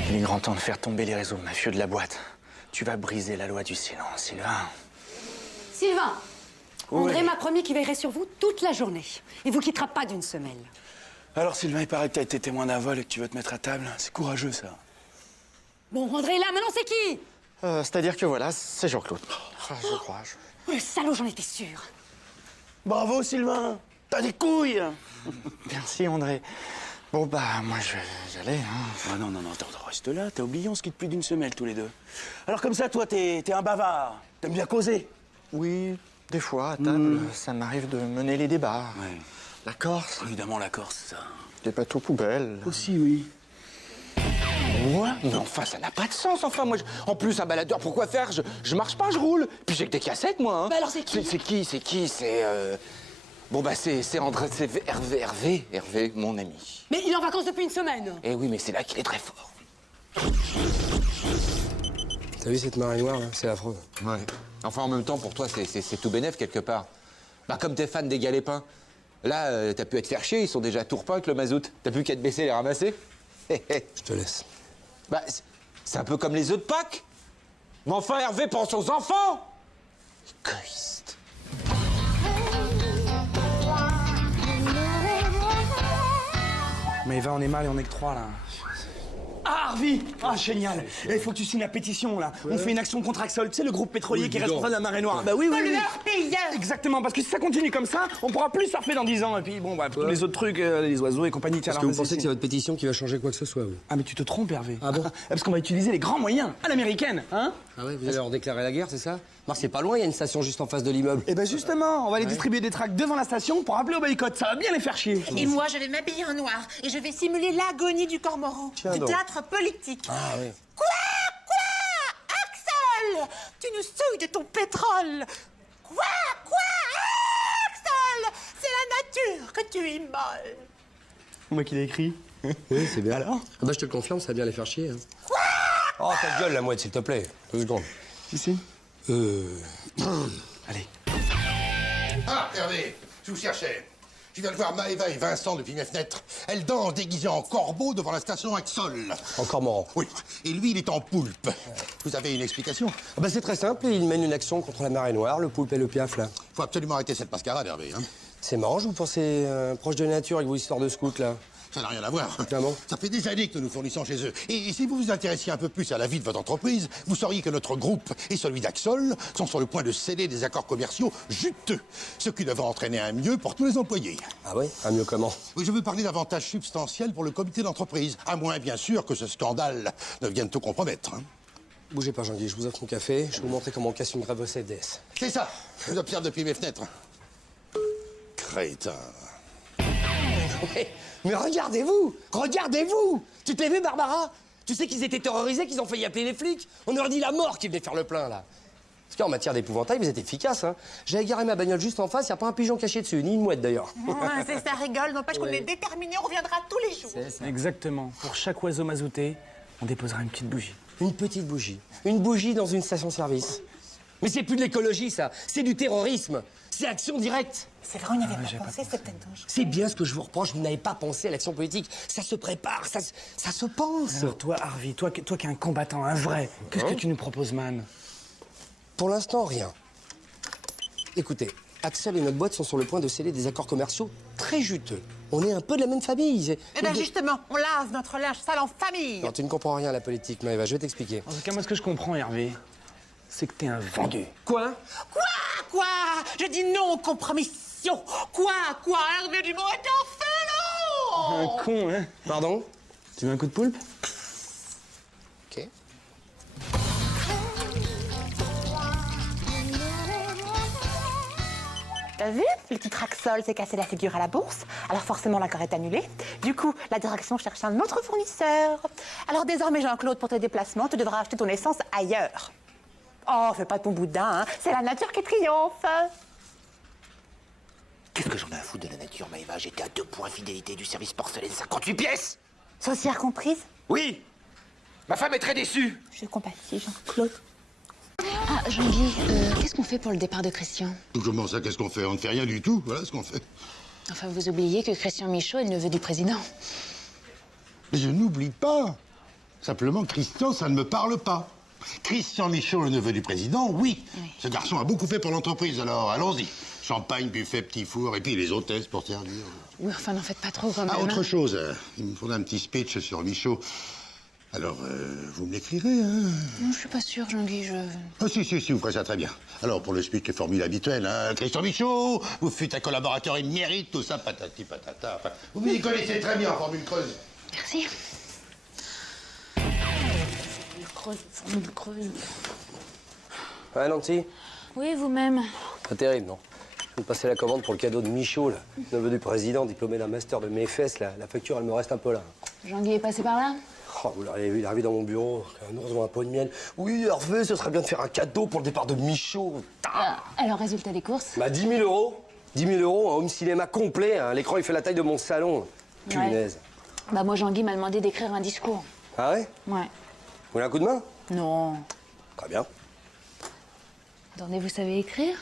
Il est grand temps de faire tomber les réseaux mafieux de la boîte. Tu vas briser la loi du silence, Sylvain. Sylvain, André Oui. m'a promis qu'il veillerait sur vous toute la journée. Il vous quittera pas d'une semelle. Alors, Sylvain, il paraît que t'as été témoin d'un vol et que tu veux te mettre à table. C'est courageux, ça. Bon, André est là, maintenant c'est qui? C'est-à-dire que voilà, c'est Jean-Claude. Ah, je crois. Oh, le salaud, j'en étais sûre. Bravo, Sylvain. T'as des couilles. Merci, André. Bon, bah, moi, j'allais, hein. Ah non, attends, reste là. T'as oublié, on se quitte plus d'une semelle, tous les deux. Alors, comme ça, toi, t'es un bavard. T'aimes bien causer. Oui, des fois, à table, ça m'arrive de mener les débats. Ouais. La Corse. Évidemment, la Corse, ça. Des bateaux poubelles. Aussi, oui. Moi? Mais enfin, ça n'a pas de sens, enfin, moi, en plus, un baladeur, pourquoi faire? Je marche pas, je roule. Puis j'ai que des cassettes, moi, hein. Bah alors c'est qui? C'est qui? C'est, Bon, bah, c'est André, c'est Hervé, mon ami. Mais il est en vacances depuis une semaine. Eh oui, mais c'est là qu'il est très fort. T'as vu cette marée noire, là? C'est affreux. Ouais. Enfin, en même temps, pour toi, c'est tout bénef, quelque part. Bah, comme t'es fan des galépins. Là, t'as pu être faire chier, ils sont déjà tout repas avec le mazout. T'as plus qu'à te baisser et les ramasser. Je te laisse. Bah, c'est un peu comme les œufs de Pâques. Mais enfin, Hervé pense aux enfants. Égoïste. Mais va, on est mal et on est que 3 là. Ah, Harvey! Ah, génial! Il faut que tu signes la pétition là. On fait une action contre Axol, tu sais, le groupe pétrolier qui est responsable de la marée noire. Bah oui, oui. Pollueur payeur. Exactement, parce que si ça continue comme ça, on pourra plus surfer dans 10 ans. Et puis bon, bah, tous les autres trucs, les oiseaux et compagnie. Est-ce que vous pensez que c'est votre pétition qui va changer quoi que ce soit, vous? Ah, mais tu te trompes, Hervé. Ah bon? Parce qu'on va utiliser les grands moyens à l'américaine, hein? Ah ouais, vous allez leur déclarer la guerre, c'est ça? Marc, c'est pas loin, il y a une station juste en face de l'immeuble. Eh ben justement, on va aller distribuer des tracts devant la station pour appeler au boycott. Ça va bien les faire chier. Et moi, je vais m'habiller en noir et je vais simuler l'agonie du cormoran. Tiens Du donc. théâtre politique. Ah oui. Quoi? Axel! Tu nous souilles de ton pétrole! Quoi? Axel! C'est la nature que tu immoles! Moi qui l'ai écrit. Oui, c'est bien. Alors? Ah bah, je te le confirme, ça va bien les faire chier. Hein. Oh, ta gueule, la mouette, s'il te plaît. 2 secondes. Ici? Allez. Ah, Hervé, je vous cherchais. Je viens de voir Maëva et Vincent depuis mes fenêtres. Elles dansent déguisées en corbeau devant la station Axol. En cormoran. Oui. Et lui, il est en poulpe. Vous avez une explication? Ah bah, c'est très simple, il mène une action contre la marée noire, le poulpe et le piaf, là. Faut absolument arrêter cette mascarade, Hervé. Hein. C'est marrant, je vous pensez proche de la nature avec vos histoires de scouts, là. Ça n'a rien à voir. Ah bon? Ça fait des années que nous nous fournissons chez eux. Et si vous vous intéressiez un peu plus à la vie de votre entreprise, vous sauriez que notre groupe et celui d'Axol sont sur le point de sceller des accords commerciaux juteux, ce qui devrait entraîner un mieux pour tous les employés. Ah ouais? Un mieux comment? Oui, je veux parler d'avantages substantiels pour le comité d'entreprise, à moins bien sûr que ce scandale ne vienne tout compromettre. Hein. Bougez pas, Jean-Guy, je vous offre mon café, je vais vous montrer comment on casse une grève au CFDS. C'est ça, je observe depuis mes fenêtres. Crétin. Mais regardez-vous! Regardez-vous! Tu t'es vu, Barbara? Tu sais qu'ils étaient terrorisés, qu'ils ont failli appeler les flics? On leur dit la mort qui venait faire le plein, là. Parce qu'en matière d'épouvantail, vous êtes efficaces, hein. J'avais garé ma bagnole juste en face, y a pas un pigeon caché dessus, ni une mouette d'ailleurs. C'est ça rigole, n'empêche qu'on est déterminés, on reviendra tous les jours. Exactement. Pour chaque oiseau mazouté, on déposera une petite bougie. Une petite bougie. Une bougie dans une station-service. Mais c'est plus de l'écologie, ça. C'est du terrorisme. C'est action directe. C'est vrai, on n'y avait pas pensé, c'est peut-être dangereux. C'est bien ce que je vous reproche, vous n'avez pas pensé à l'action politique. Ça se prépare, ça se pense. Alors toi, Harvey, toi qui es un combattant, un vrai, qu'est-ce que tu nous proposes, man? Pour l'instant, rien. Écoutez, Axel et notre boîte sont sur le point de sceller des accords commerciaux très juteux. On est un peu de la même famille. Eh bien justement, on lave notre linge sale en famille. Non, tu ne comprends rien à la politique, Maëva, je vais t'expliquer. En tout cas, moi, ce que je comprends, Hervé, c'est que t'es un vendu. Quoi? Quoi? Je dis non aux compromissions. Quoi? Hervé Dumont est un félon. Un con, hein? Pardon? Tu veux un coup de poulpe? Ok. T'as vu? Le petit Traxol s'est cassé la figure à la bourse, alors forcément l'accord est annulé. Du coup, la direction cherche un autre fournisseur. Alors désormais, Jean-Claude, pour tes déplacements, tu devras acheter ton essence ailleurs. Oh, fais pas ton boudin, hein. C'est la nature qui triomphe. Qu'est-ce que j'en ai à foutre de la nature, Maëva? J'étais à 2 points fidélité du service porcelaine, 58 pièces. Saucière comprise? Oui. Ma femme est très déçue. Je compatis, Jean-Claude. Ah, Jean-Guy, qu'est-ce qu'on fait pour le départ de Christian? Comment ça, qu'est-ce qu'on fait? On ne fait rien du tout, voilà ce qu'on fait. Enfin, vous oubliez que Christian Michaud est le neveu du président. Mais je n'oublie pas. Simplement, Christian, ça ne me parle pas. Christian Michaud, le neveu du président, oui. Ce garçon a beaucoup fait pour l'entreprise, alors allons-y. Champagne, buffet, petit four, et puis les hôtesses pour servir. Oui, enfin, n'en faites pas trop quand même. Ah, autre hein. chose, il me faudrait un petit speech sur Michaud. Alors, vous me l'écrirez, hein? Non, je suis pas sûre, Jean-Guy, Ah, si, vous ferez ça très bien. Alors, pour le speech, les formules habituelles, hein? Christian Michaud, vous fûtes un collaborateur, il mérite tout ça, patati patata. Enfin, vous m'y connaissez très bien en formule creuse. Merci. Formule creuse. Ouais, Nancy? Oui, vous-même. Pas terrible, non? Je vais passer la commande pour le cadeau de Michaud, là. Neveu du président, diplômé d'un master de mes fesses, là. La facture, elle me reste un peu là. Jean-Guy est passé par là? Oh, vous l'auriez vu, il est arrivé dans mon bureau, un ours dans un pot de miel. Oui, Hervé, ce serait bien de faire un cadeau pour le départ de Michaud. Alors, résultat des courses? Bah, 10 000 euros. 10 000 euros, un home cinéma complet. Hein. L'écran, il fait la taille de mon salon. Punaise. Bah, moi, Jean-Guy m'a demandé d'écrire un discours. Ah ouais? Ouais. Vous voulez un coup de main? Non. Très bien. Attendez, vous savez écrire?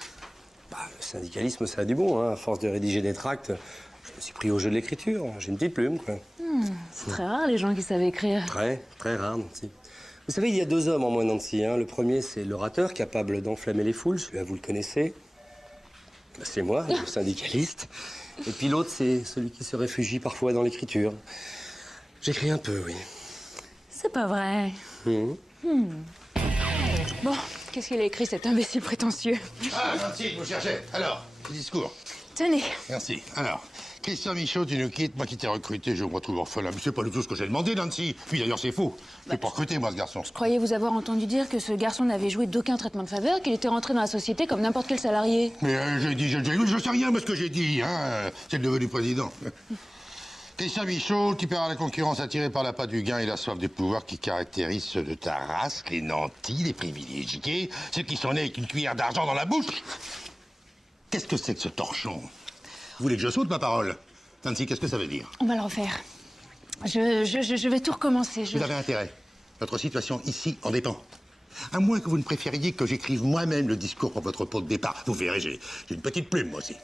Bah, le syndicalisme, ça a du bon, hein. À force de rédiger des tracts, je me suis pris au jeu de l'écriture. J'ai une petite plume, quoi. C'est très rare, les gens qui savent écrire. Très, très rare, Nancy. Vous savez, il y a 2 hommes en moi, Nancy. Hein. Le premier, c'est l'orateur, capable d'enflammer les foules. Celui-là, vous le connaissez. Ben, c'est moi, le syndicaliste. Et puis l'autre, c'est celui qui se réfugie parfois dans l'écriture. J'écris un peu, oui. C'est pas vrai. Mmh. Bon, qu'est-ce qu'il a écrit, cet imbécile prétentieux? Ah, Nancy, vous cherchez. Alors, le discours. Tenez. Merci. Alors, Christian Michaud, tu nous quittes. Moi qui t'ai recruté, je me retrouve orphelin. Mais c'est pas du tout ce que j'ai demandé, Nancy. Puis d'ailleurs, c'est faux. Je l'ai pas recruté, moi, ce garçon. Je croyais vous avoir entendu dire que ce garçon n'avait joué d'aucun traitement de faveur, qu'il était rentré dans la société comme n'importe quel salarié. Mais j'ai dit, je sais rien, mais ce que j'ai dit, hein. C'est le neveu du président. Christian Michaud, tu perds à la concurrence attiré par l'appât du gain et la soif des pouvoirs qui caractérisent ceux de ta race, les nantis, les privilégiés, ceux qui sont nés avec une cuillère d'argent dans la bouche. Qu'est-ce que c'est que ce torchon? Vous voulez que je saute ma parole? Nancy, qu'est-ce que ça veut dire? On va le refaire. Je vais tout recommencer. Vous avez intérêt. Notre situation ici en dépend. À moins que vous ne préfériez que j'écrive moi-même le discours pour votre pot de départ. Vous verrez, j'ai une petite plume, moi aussi.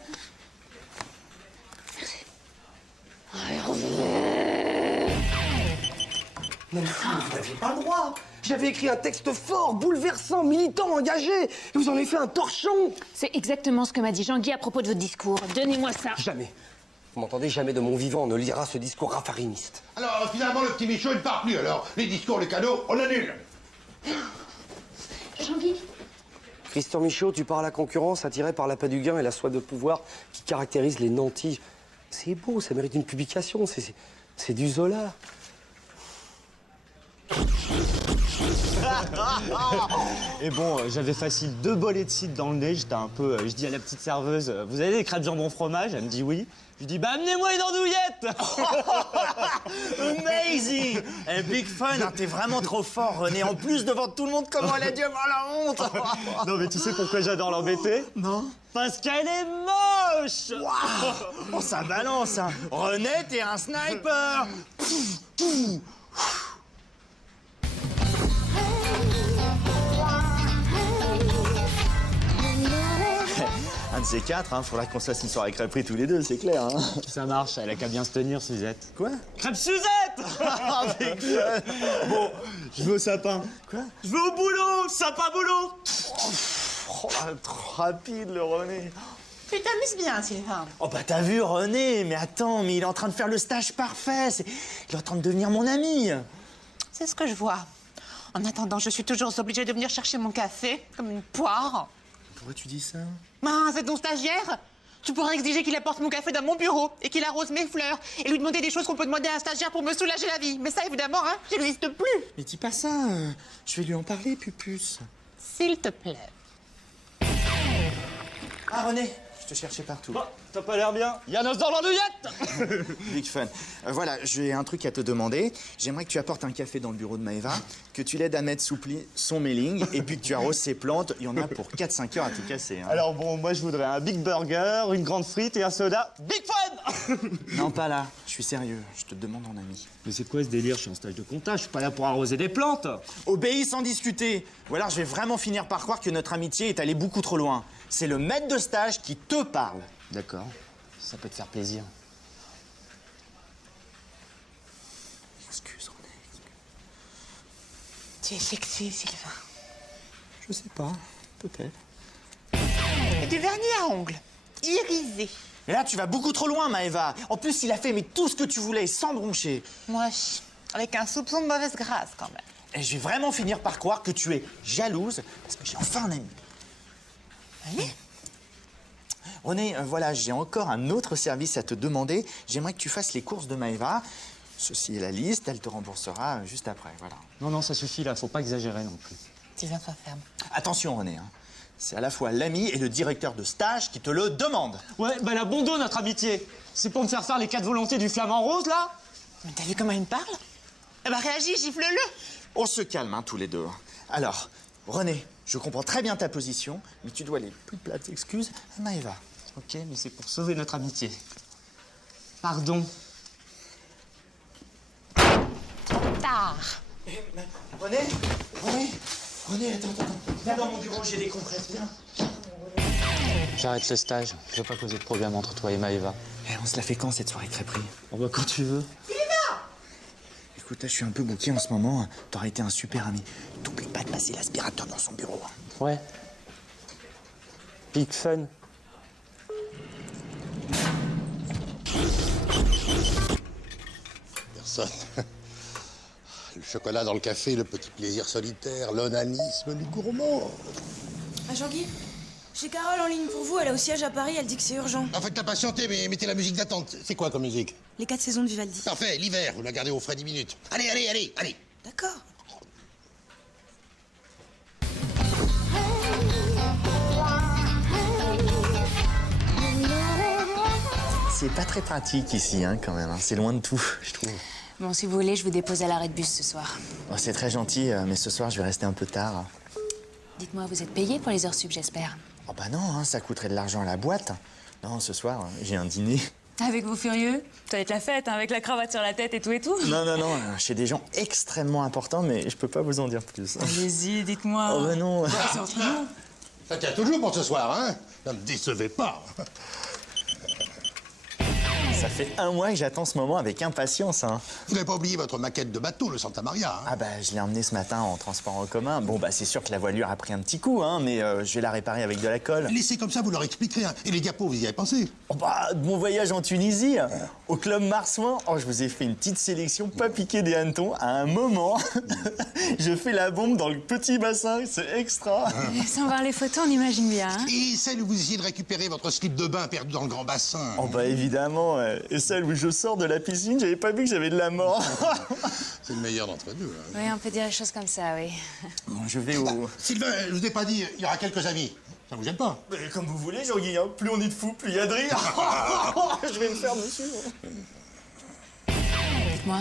Mais vous n'aviez pas le droit. J'avais écrit un texte fort, bouleversant, militant, engagé. Et vous en avez fait un torchon. C'est exactement ce que m'a dit Jean-Guy à propos de votre discours. Donnez-moi ça. Jamais. Vous m'entendez, jamais de mon vivant on ne lira ce discours raffariniste. Alors, finalement, le petit Michaud, il ne part plus, alors. Les discours, les cadeaux, on annule. Jean-Guy. Christian Michaud, tu pars à la concurrence, attiré par l'appât du gain et la soif de pouvoir qui caractérise les nantis. C'est beau, ça mérite une publication, c'est du Zola. Et bon, j'avais facile 2 bolets de cidre dans le nez, j'étais un peu... je dis à la petite serveuse, vous avez des crêpes jambon fromage? Elle me dit oui. Je lui dis, bah amenez-moi une andouillette. Amazing. Eh, big fun, hein, t'es vraiment trop fort, René. En plus, devant tout le monde, comment elle a dû avoir la honte. Non, mais tu sais pourquoi j'adore l'embêter? Non. Parce qu'elle est moche. Wow. Oh, ça balance, hein. René, t'es un sniper. Un de ces 4, hein, faudra qu'on se fasse une soirée crêperie tous les deux, c'est clair. Hein. Ça marche, elle a qu'à bien se tenir, Suzette. Quoi? Crêpe Suzette. Bon, je veux au sapin. Quoi? Je veux au boulot, sapin boulot. Oh, trop rapide, le René. Tu t'amuses bien, Sylvain. Oh bah t'as vu, René, mais attends, mais il est en train de faire le stage parfait. Il est en train de devenir mon ami. C'est ce que je vois. En attendant, je suis toujours obligée de venir chercher mon café, comme une poire. Pourquoi tu dis ça? Ah, c'est ton stagiaire? Tu pourrais exiger qu'il apporte mon café dans mon bureau et qu'il arrose mes fleurs et lui demander des choses qu'on peut demander à un stagiaire pour me soulager la vie. Mais ça, évidemment, hein, j'existe plus. Mais dis pas ça. Je vais lui en parler, Pupus. S'il te plaît. Ah, René, je te cherchais partout. Oh, t'as pas l'air bien. Yannos dans l'andouillette. Big fun. Voilà, j'ai un truc à te demander. J'aimerais que tu apportes un café dans le bureau de Maëva, que tu l'aides à mettre sous pli son mailing, et puis que tu arroses ses plantes. Il y en a pour 4-5 heures à tout casser. Hein. Alors bon, moi je voudrais un big burger, une grande frite et un soda. Big fun. Non, pas là. Je suis sérieux. Je te demande en ami. Mais c'est quoi ce délire? Je suis en stage de comptage. Je suis pas là pour arroser des plantes. Obéis sans discuter. Ou alors je vais vraiment finir par croire que notre amitié est allée beaucoup trop loin. C'est le maître de stage qui te parle. D'accord. Ça peut te faire plaisir. Excuse, René. Tu es sexy, Sylvain. Je sais pas. Peut-être. Et du vernis à ongles. Irisé. Mais là, tu vas beaucoup trop loin, Maëva. En plus, il a fait mais tout ce que tu voulais, sans broncher. Moi, avec un soupçon de mauvaise grâce, quand même. Et je vais vraiment finir par croire que tu es jalouse, parce que j'ai enfin un ami. Allez. René, voilà, j'ai encore un autre service à te demander. J'aimerais que tu fasses les courses de Maëva. Ceci est la liste, elle te remboursera juste après, voilà. Non, ça suffit là, faut pas exagérer non plus. Sylvain, sois ferme. Attention, René, hein. C'est à la fois l'ami et le directeur de stage qui te le demandent. Ouais, bah la bon dos, notre amitié. C'est pour me faire les 4 volontés du flamant rose, là? Mais t'as vu comment il me parle? Eh ben réagis, gifle-le. On se calme, hein, tous les deux. Alors, René, je comprends très bien ta position, mais tu dois les plus plates excuses à Maëva. Ok, mais c'est pour sauver notre amitié. Pardon. Tard. René, attends. Viens dans mon bureau, j'ai des compresses, viens. J'arrête le stage. Je veux pas poser de problème entre toi et Maëva. On se la fait quand, cette soirée crêperie? On va quand tu veux. Sylvain! Écoute, là, je suis un peu bouqué en ce moment. T'aurais été un super ami. T'oublies pas de passer l'aspirateur dans son bureau. Ouais. Big fun. Personne. Le chocolat dans le café, le petit plaisir solitaire, l'onanisme du gourmand. Ah, Jean-Guy, j'ai Carole en ligne pour vous, elle est au siège à Paris, elle dit que c'est urgent. En fait, t'as patienté, mais mettez la musique d'attente. C'est quoi comme musique? Les 4 saisons de Vivaldi. Parfait, l'hiver, vous la gardez au frais 10 minutes. Allez, allez, allez, allez. D'accord. C'est pas très pratique ici, hein, quand même. Hein. C'est loin de tout, je trouve. Bon, si vous voulez, je vous dépose à l'arrêt de bus ce soir. Oh, c'est très gentil, mais ce soir, je vais rester un peu tard. Dites-moi, vous êtes payé pour les heures sup, j'espère? Oh bah non, hein, ça coûterait de l'argent à la boîte. Non, ce soir, j'ai un dîner. Avec vos furieux? Ça va être la fête, hein, avec la cravate sur la tête et tout et tout. Non, non, non, chez des gens extrêmement importants, mais je peux pas vous en dire plus. Allez-y, dites-moi. Oh bah non. C'est entre nous. Ça tient toujours pour ce soir, hein? Ne me décevez pas. Ça fait 1 mois que j'attends ce moment avec impatience. Hein. Vous n'avez pas oublié votre maquette de bateau, le Santa Maria, hein? Ah bah je l'ai emmené ce matin en transport en commun. Bon bah c'est sûr que la voilure a pris un petit coup, hein, mais je vais la réparer avec de la colle. Laissez comme ça, vous leur expliquerez. Hein. Et les diapos, vous y avez pensé? Oh bah de mon voyage en Tunisie, au club Marsouin, oh je vous ai fait une petite sélection, pas piquer des hannetons. À un moment, je fais la bombe dans le petit bassin, c'est extra. Sans voir les photos, on imagine bien. Hein. Et celle où vous essayez de récupérer votre slip de bain perdu dans le grand bassin? Oh bah évidemment, et celle où je sors de la piscine, j'avais pas vu que j'avais de la mort. C'est le meilleur d'entre deux. Hein. Oui, on peut dire les choses comme ça, oui. Bon, je vais au... Sylvain, je vous ai pas dit, il y aura quelques amis. Ça vous gêne pas? Mais comme vous voulez, Jean-Guy, hein. Plus on est de fous, plus il y a de rire. Je vais me faire dessus. Dites-moi,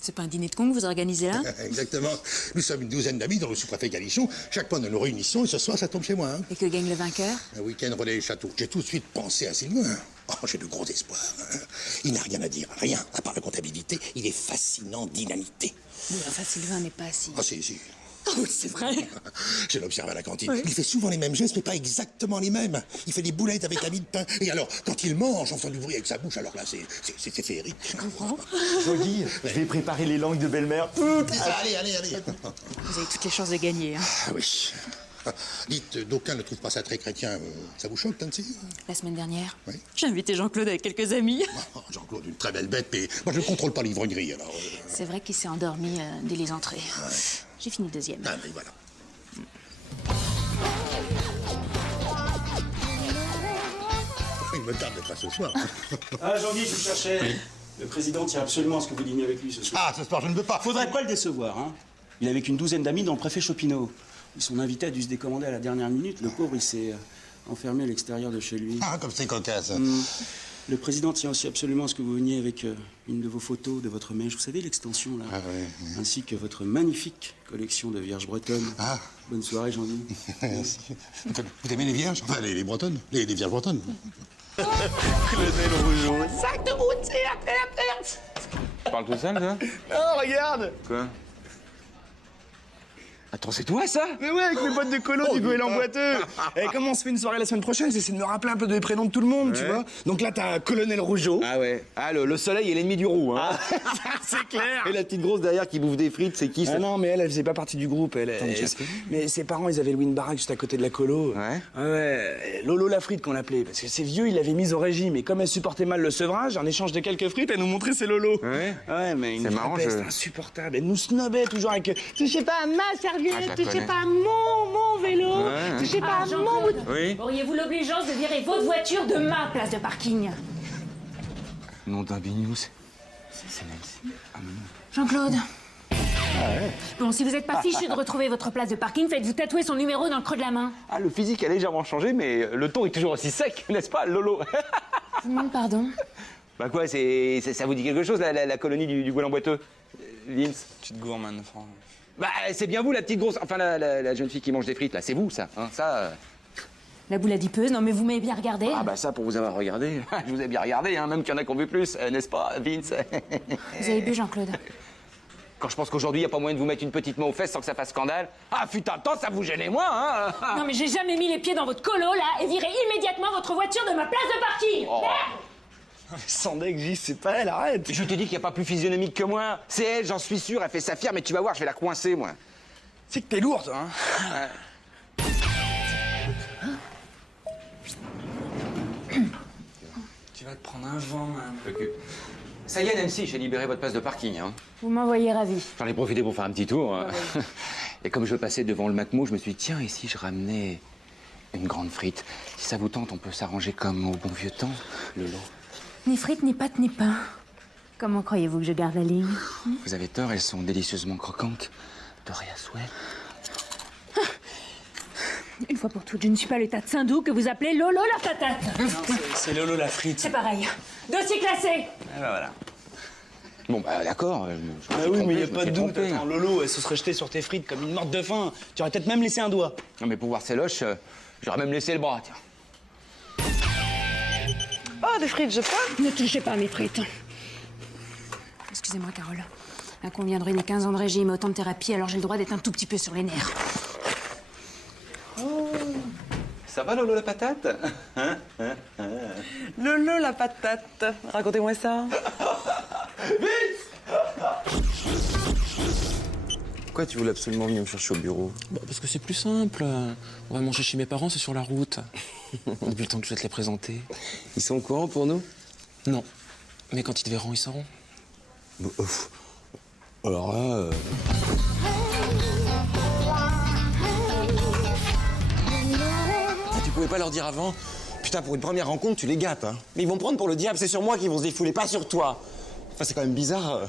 c'est pas un dîner de con que vous organisez là? Exactement. Nous sommes une douzaine d'amis dans le sous-préfet Galichon. Chaque mois, nous nous réunissons et ce soir, ça tombe chez moi. Hein. Et que gagne le vainqueur? Un week-end relais et château. J'ai tout de suite pensé à Sylvain. Oh, j'ai de gros espoirs. Hein. Il n'a rien à dire, rien, à part la comptabilité. Il est fascinant d'inanité. Oui, enfin, Sylvain n'est pas si... Ah, si. Oh, oui, c'est vrai. Je l'observe à la cantine. Oui. Il fait souvent les mêmes gestes, mais pas exactement les mêmes. Il fait des boulettes avec la mie de pain. Et alors, quand il mange, on entend du bruit avec sa bouche. Alors là, c'est féerique. Je comprends. Jean-Guy, je vais préparer les langues de belle-mère. Allez. Vous avez toutes les chances de gagner. Hein. Ah oui. Dites, d'aucuns ne trouvent pas ça très chrétien. Ça vous choque, Tancy? La semaine dernière, oui. J'ai invité Jean-Claude avec quelques amis. Oh, Jean-Claude, une très belle bête, mais moi je ne contrôle pas l'ivrognerie, alors... C'est vrai qu'il s'est endormi dès les entrées. Ouais. J'ai fini 2e. Ah, mais voilà. Il me tarde pas ce soir. Ah, Jean-Guy, je vous cherchais. Le président tient absolument à ce que vous dîniez avec lui ce soir. Ah, ce soir, je ne veux pas. Faudrait pas le décevoir, hein. Il est avec une douzaine d'amis dans le préfet Chopineau. Son invité a dû se décommander à la dernière minute. Le pauvre, il s'est enfermé à l'extérieur de chez lui. Ah, comme c'est cocasse. Le président tient aussi absolument à ce que vous veniez avec une de vos photos, de votre mèche. Vous savez, l'extension, là. Ah, oui. Ainsi que votre magnifique collection de vierges bretonnes. Ah. Bonne soirée, Jean-Guy. Merci. Vous aimez les vierges? Enfin, les bretonnes. Les vierges bretonnes. Colonel Rougeau. Sac de route, c'est la terre. Tu parles tout seul, ça? Oh, regarde. Quoi? Attends, c'est toi, ça? Mais ouais, avec mes potes de colo du goéland boiteux. Et comment on se fait une soirée la semaine prochaine? J'essaie de me rappeler un peu des prénoms de tout le monde, tu vois. Donc là, t'as Colonel Rougeau. Ah ouais. Ah, le soleil est l'ennemi du roux, hein. C'est clair. Et la petite grosse derrière qui bouffe des frites, c'est qui, ça? Ah non, mais elle faisait pas partie du groupe. Mais ses parents, ils avaient loué une baraque juste à côté de la colo. Ouais. Ouais, Lolo la frite qu'on l'appelait. Parce que ses vieux, il l'avait mise au régime. Et comme elle supportait mal le sevrage, en échange de quelques frites, elle nous montrait ses lolos. Ouais. Ouais, mais une C'est marrant, peste insupportable. Elle nous snobait toujours avec... Touchez pas à ma serviette, touchez pas à mon vélo, Ouais. touchez pas à Jean-Claude, mon bout de... Oui. Auriez-vous l'obligeance de virer votre voiture de ma place de parking? Nom d'un bignou, c'est Nancy. Ah, mais non. Jean-Claude. Bon, si vous n'êtes pas fichu de retrouver votre place de parking, faites-vous tatouer son numéro dans le creux de la main. Ah, le physique a légèrement changé, mais le ton est toujours aussi sec, n'est-ce pas, Lolo? Je vous demande pardon. Bah quoi, ça vous dit quelque chose, la colonie du goéland boiteux? Linz? Petite gourmande, Franck. Bah, c'est bien vous, la petite grosse... Enfin, la jeune fille qui mange des frites, là, c'est vous, ça, hein, ça... La boule adipeuse, non mais vous m'avez bien regardé. Ah bah ça, pour vous avoir regardé, je vous ai bien regardé, hein, même qu'il y en a qui ont vu plus, n'est-ce pas, Vince? Vous avez bu, Jean-Claude? Quand je pense qu'aujourd'hui, il n'y a pas moyen de vous mettre une petite main aux fesses sans que ça fasse scandale. Ah, fut un temps, ça vous gênait moins, hein? Non mais j'ai jamais mis les pieds dans votre colo, là, et virez immédiatement votre voiture de ma place de parking. Oh. Merde. Sans deck, Gis, c'est pas elle, arrête. Je te dis qu'il n'y a pas plus physionomique que moi. C'est elle, j'en suis sûr, elle fait sa fière, mais tu vas voir, je vais la coincer, moi. C'est que t'es lourd, toi, hein. Tu vas te prendre un vent, man. Ça y est, Nancy, j'ai libéré votre place de parking. Hein. Vous m'envoyez ravi. J'en ai profité pour faire un petit tour. Hein. Et comme je passais devant le Macmo, je me suis dit, tiens, et si je ramenais une grande frite? Si ça vous tente, on peut s'arranger comme au bon vieux temps, le lot. Ni frites, ni pâtes, ni pain. Comment croyez-vous que je garde la ligne? Vous avez tort, elles sont délicieusement croquantes. Dorées à souhait. Une fois pour toutes, je ne suis pas le tas de Saint-Doux que vous appelez Lolo la patate. C'est Lolo la frite. C'est pareil. Dossier classé. Ah bah voilà. Bon, bah d'accord. Ah oui, mais il n'y a pas de doute. Attends, Lolo, elle se serait jetée sur tes frites comme une morte de faim. Tu aurais peut-être même laissé un doigt. Non, mais pour voir ses loches, j'aurais même laissé le bras, tiens. Oh, des frites, je peux. Ne touchez pas à mes frites. Excusez-moi, Carole. À combien de ruiner 15 ans de régime, autant de thérapie, alors j'ai le droit d'être un tout petit peu sur les nerfs. Ça va, Lolo la patate? Lolo la patate. Racontez-moi ça. Pourquoi tu voulais absolument venir me chercher au bureau? Bah, parce que c'est plus simple. On va manger chez mes parents, c'est sur la route. Depuis le temps que je vais te les présenter. Ils sont au courant pour nous? Non. Mais quand ils te verront, ils sauront. Bah, alors là... Tu pouvais pas leur dire avant? Putain, pour une première rencontre, tu les gâtes, hein. Mais ils vont me prendre pour le diable, c'est sur moi qu'ils vont se défouler, pas sur toi. Enfin, c'est quand même bizarre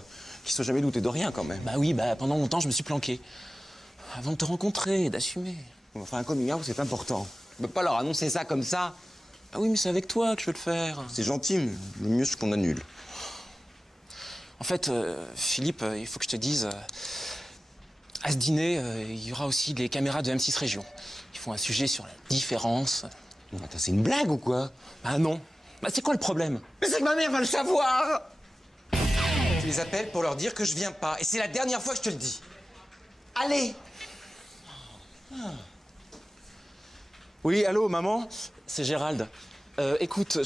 qu'ils se soient jamais doutés de rien, quand même. Bah oui, bah pendant longtemps, je me suis planqué. Avant de te rencontrer et d'assumer. Enfin, un coming out, c'est important. Tu peux pas leur annoncer ça comme ça. Ah oui, mais c'est avec toi que je veux le faire. C'est gentil, mais le mieux, c'est qu'on annule. En fait, Philippe, il faut que je te dise... à ce dîner, il y aura aussi des caméras de M6 Région. Ils font un sujet sur la différence. Non, attends, c'est une blague ou quoi? Ah non. Bah c'est quoi le problème? Mais c'est que ma mère va le savoir! Tu les appelles pour leur dire que je viens pas. Et c'est la dernière fois que je te le dis. Allez! Oui, allô, maman? C'est Gérald. Écoute,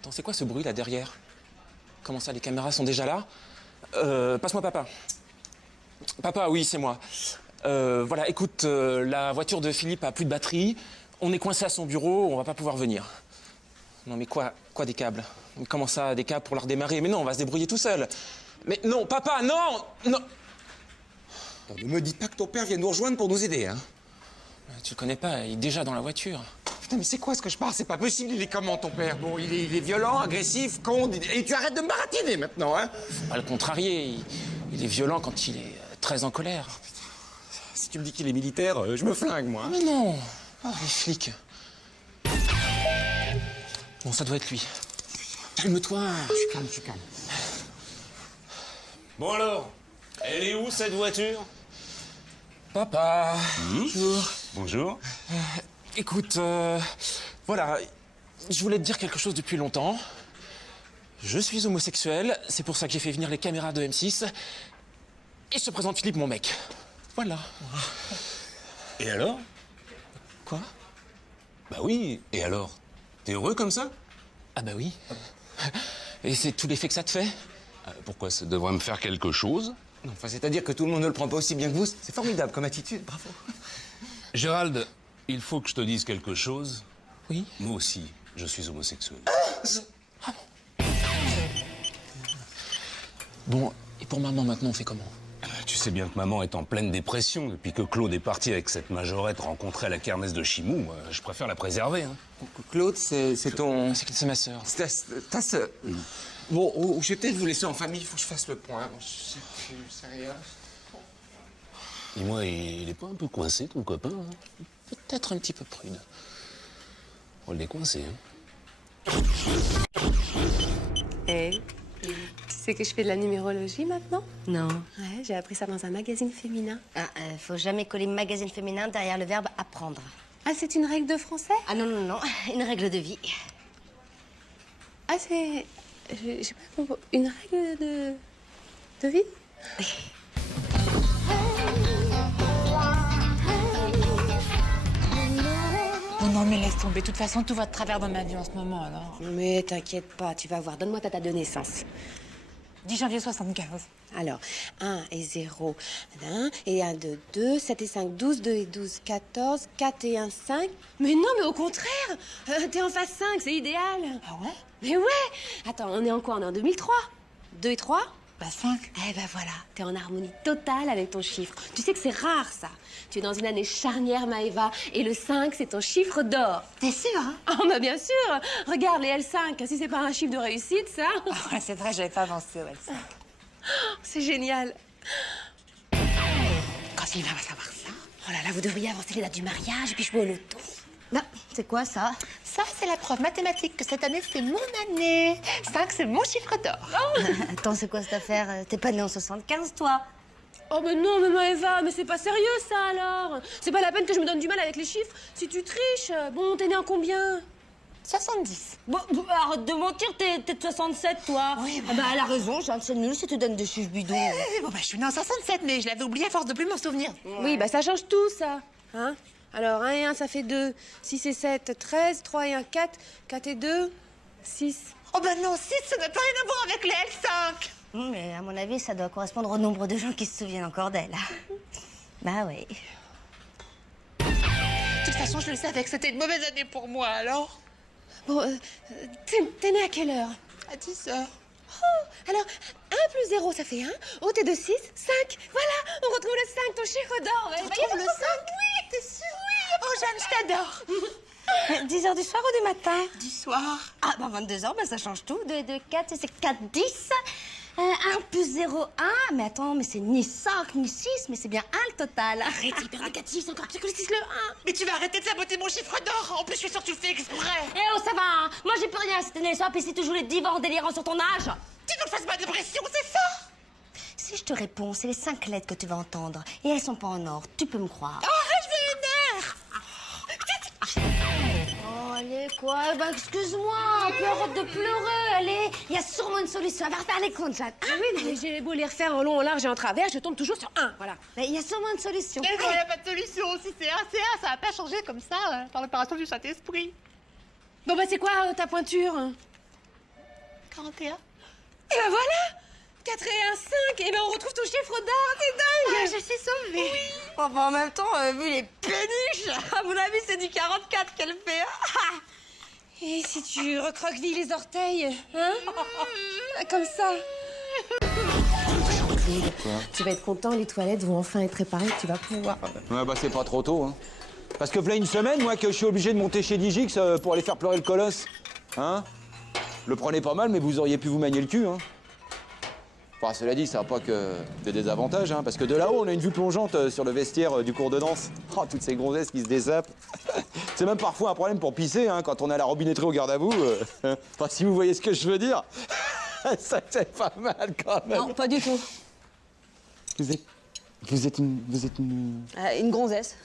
Attends, c'est quoi ce bruit là derrière? Comment ça, les caméras sont déjà là? Passe-moi papa. Papa, oui, c'est moi. Voilà, écoute, la voiture de Philippe a plus de batterie. On est coincé à son bureau, on va pas pouvoir venir. Non, mais quoi des câbles? Comment ça, des câbles pour la redémarrer? Mais non, on va se débrouiller tout seul. Mais non, papa, non! Non! Ne me dis pas que ton père vient nous rejoindre pour nous aider, hein? Tu le connais pas, il est déjà dans la voiture. Putain, mais c'est quoi ce que je parle? C'est pas possible, il est comment ton père? Bon, il est violent, agressif, con, et tu arrêtes de me baratiner maintenant, hein? Faut pas le contrarier, il est violent quand il est très en colère. Si tu me dis qu'il est militaire, je me flingue, moi. Mais non! Les flics. Bon, ça doit être lui. Calme-toi. Je suis calme. Bon alors, elle est où cette voiture? Papa. Bonjour. Bonjour. Écoute, voilà, je voulais te dire quelque chose depuis longtemps. Je suis homosexuel, c'est pour ça que j'ai fait venir les caméras de M6. Et je te présente Philippe, mon mec. Voilà. Et alors? Quoi? Bah oui, et alors? T'es heureux comme ça? Ah bah oui. Et c'est tout l'effet que ça te fait? Pourquoi ça devrait me faire quelque chose? Non, enfin, c'est-à-dire que tout le monde ne le prend pas aussi bien que vous. C'est formidable comme attitude, bravo. Gérald, il faut que je te dise quelque chose. Oui? Moi aussi, je suis homosexuel. Bon, et pour maman maintenant, on fait comment? Tu sais bien que maman est en pleine dépression depuis que Claude est parti avec cette majorette rencontrée à la kermesse de Chimou. Je préfère la préserver. Hein. Claude, c'est ton... C'est ma sœur. C'est ta sœur. Bon, je vais peut-être vous laisser en famille, il faut que je fasse le point. Bon, je sais plus, c'est rien. Dis-moi, il est pas un peu coincé, ton copain? Hein? Peut-être un petit peu prude. On le décoincer, hein. Et tu sais que je fais de la numérologie maintenant? Non. Ouais, j'ai appris ça dans un magazine féminin. Faut jamais coller magazine féminin derrière le verbe apprendre. Ah, c'est une règle de français? Ah non, une règle de vie. Ah, c'est... J'ai pas compris. Une règle de vie? Non, mais laisse tomber. De toute façon, tout va de travers dans ma vie en ce moment, alors. Mais t'inquiète pas, tu vas voir. Donne-moi ta date de naissance. 10 janvier 75. Alors, 1 et 0, 1, et 1, 2, 2, 7 et 5, 12, 2 et 12, 14, 4 et 1, 5. Mais non, mais au contraire, t'es en phase 5, c'est idéal. Ah ouais? Mais ouais. Attends, on est en quoi? On est en 2003. 2 et 3? Bah 5. Eh ben voilà, t'es en harmonie totale avec ton chiffre. Tu sais que c'est rare, ça. Tu es dans une année charnière, Maëva, et le 5, c'est ton chiffre d'or. T'es sûre, hein? Oh, bah bien sûr. Regarde, les L5, si c'est pas un chiffre de réussite, ça... Ah ouais, c'est vrai, j'avais pas pensé au L5. C'est génial. Quand Sylvain va savoir ça... Oh là là, vous devriez avancer les dates du mariage et puis jouer au loto. Bah, c'est quoi ça? Ça, c'est la preuve mathématique que cette année, c'est mon année. 5, c'est mon chiffre d'or. Attends, c'est quoi cette affaire? T'es pas né en 75, toi? Oh mais non, mais Maëva, mais c'est pas sérieux ça alors. C'est pas la peine que je me donne du mal avec les chiffres si tu triches. Bon, t'es né en combien? 70. Bon, arrête de mentir, t'es de 67, toi. Oui, bah elle a raison, c'est nul si tu donnes des chiffres bidons. Bon, bah, je suis née en 67, mais je l'avais oublié à force de plus m'en souvenir. Oui, bah ça change tout, ça. Hein? Alors, 1 et 1, ça fait 2. 6 et 7, 13. 3 et 1, 4. 4 et 2, 6. Oh bah non, 6, ça n'a pas rien à voir avec les L5. Mais à mon avis, ça doit correspondre au nombre de gens qui se souviennent encore d'elle. Bah oui. De toute façon, je le savais que c'était une mauvaise année pour moi, alors. Bon, t'es né à quelle heure? À 10 heures. Oh, alors, 1 plus 0, ça fait 1. Oh, t'es de 6, 5. Voilà, on retrouve le 5, ton chiffre d'or. On retrouve le 5? Oui, t'es sûre? Oui. Oh, Jeanne, je t'adore. 10 heures du soir ou du matin? Du soir. Ah, bah 22 heures, bah ça change tout. 2 et 2, 4, c'est 4, 10. 1 plus 0, 1. Mais attends, mais c'est ni 5, ni 6, mais c'est bien 1 le total. Arrête, c'est hyper négatif, c'est encore pire que le 6, le 1. Mais tu vas arrêter de saboter mon chiffre d'or. En plus, je suis sûre que tu le fais exprès. Eh oh, ça va, hein. Moi j'ai plus rien cette année, ça, puis c'est toujours les divans en délirant sur ton âge. Tu ne fasses pas de pression, c'est ça? Si je te réponds, c'est les 5 lettres que tu vas entendre. Et elles sont pas en ordre, tu peux me croire. Oh, je m'énerve. Oh, allez, quoi? Bah, excuse-moi, puis arrête de pleurer, allez. Il y a sûrement une solution. Elle va refaire les comptes, Jeanne. Ah oui, mais j'ai beau les refaire en long, en large et en travers, je tombe toujours sur 1, voilà. Mais il y a sûrement une solution. Mais non, il n'y a pas de solution. Si c'est 1, c'est 1. Ça va pas changer comme ça par l'opération du Saint-Esprit. Bon, bah, c'est quoi ta pointure? 41. Et ben voilà! 4 et 1, 5. Et ben on retrouve ton chiffre d'or, c'est dingue! Ah, je suis sauvée. Oui. Enfin, en même temps, vu les péniches, à mon avis, c'est du 44 qu'elle fait. Et si tu recroquevilles les orteils, hein? Comme ça. Tu vas être content, les toilettes vont enfin être réparées, tu vas pouvoir. Ouais, bah c'est pas trop tôt, hein. Parce que voilà une semaine, moi, que je suis obligé de monter chez Digix pour aller faire pleurer le colosse. Hein? Le prenez pas mal, mais vous auriez pu vous manier le cul, hein. Enfin, cela dit, ça n'a pas que des désavantages, hein, parce que de là-haut, on a une vue plongeante sur le vestiaire du cours de danse. Oh, toutes ces gonzesses qui se désapent. C'est même parfois un problème pour pisser, hein, quand on est à la robinetterie au garde à vous. Enfin, si vous voyez ce que je veux dire. Ça, c'est pas mal, quand même. Non, pas du tout. Vous êtes une... Une gonzesse,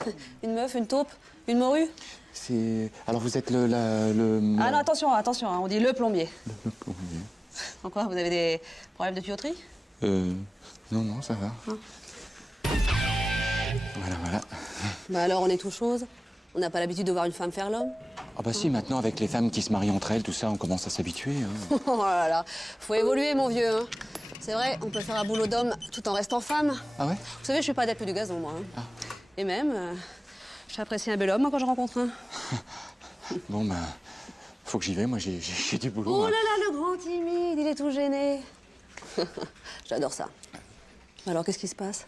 une meuf, une taupe, une morue. C'est... Alors, vous êtes le... Ah non, attention, hein, on dit le plombier. Le plombier. En quoi, vous avez des problèmes de tuyauterie? Non, ça va. Non. Voilà. Bah alors, on est tout chose. On n'a pas l'habitude de voir une femme faire l'homme. Ah bah si, maintenant, avec les femmes qui se marient entre elles, tout ça, on commence à s'habituer. Hein. Oh là là, faut évoluer, mon vieux. Hein. C'est vrai, on peut faire un boulot d'homme tout en restant femme. Ah ouais? Vous savez, je suis pas adepte du gazon, moi. Hein. Et même, j'apprécie un bel homme quand je rencontre un. Bon, bah, faut que j'y vais, moi, j'ai du boulot. Oh là là, le grand timide, il est tout gêné. J'adore ça. Alors, qu'est-ce qui se passe?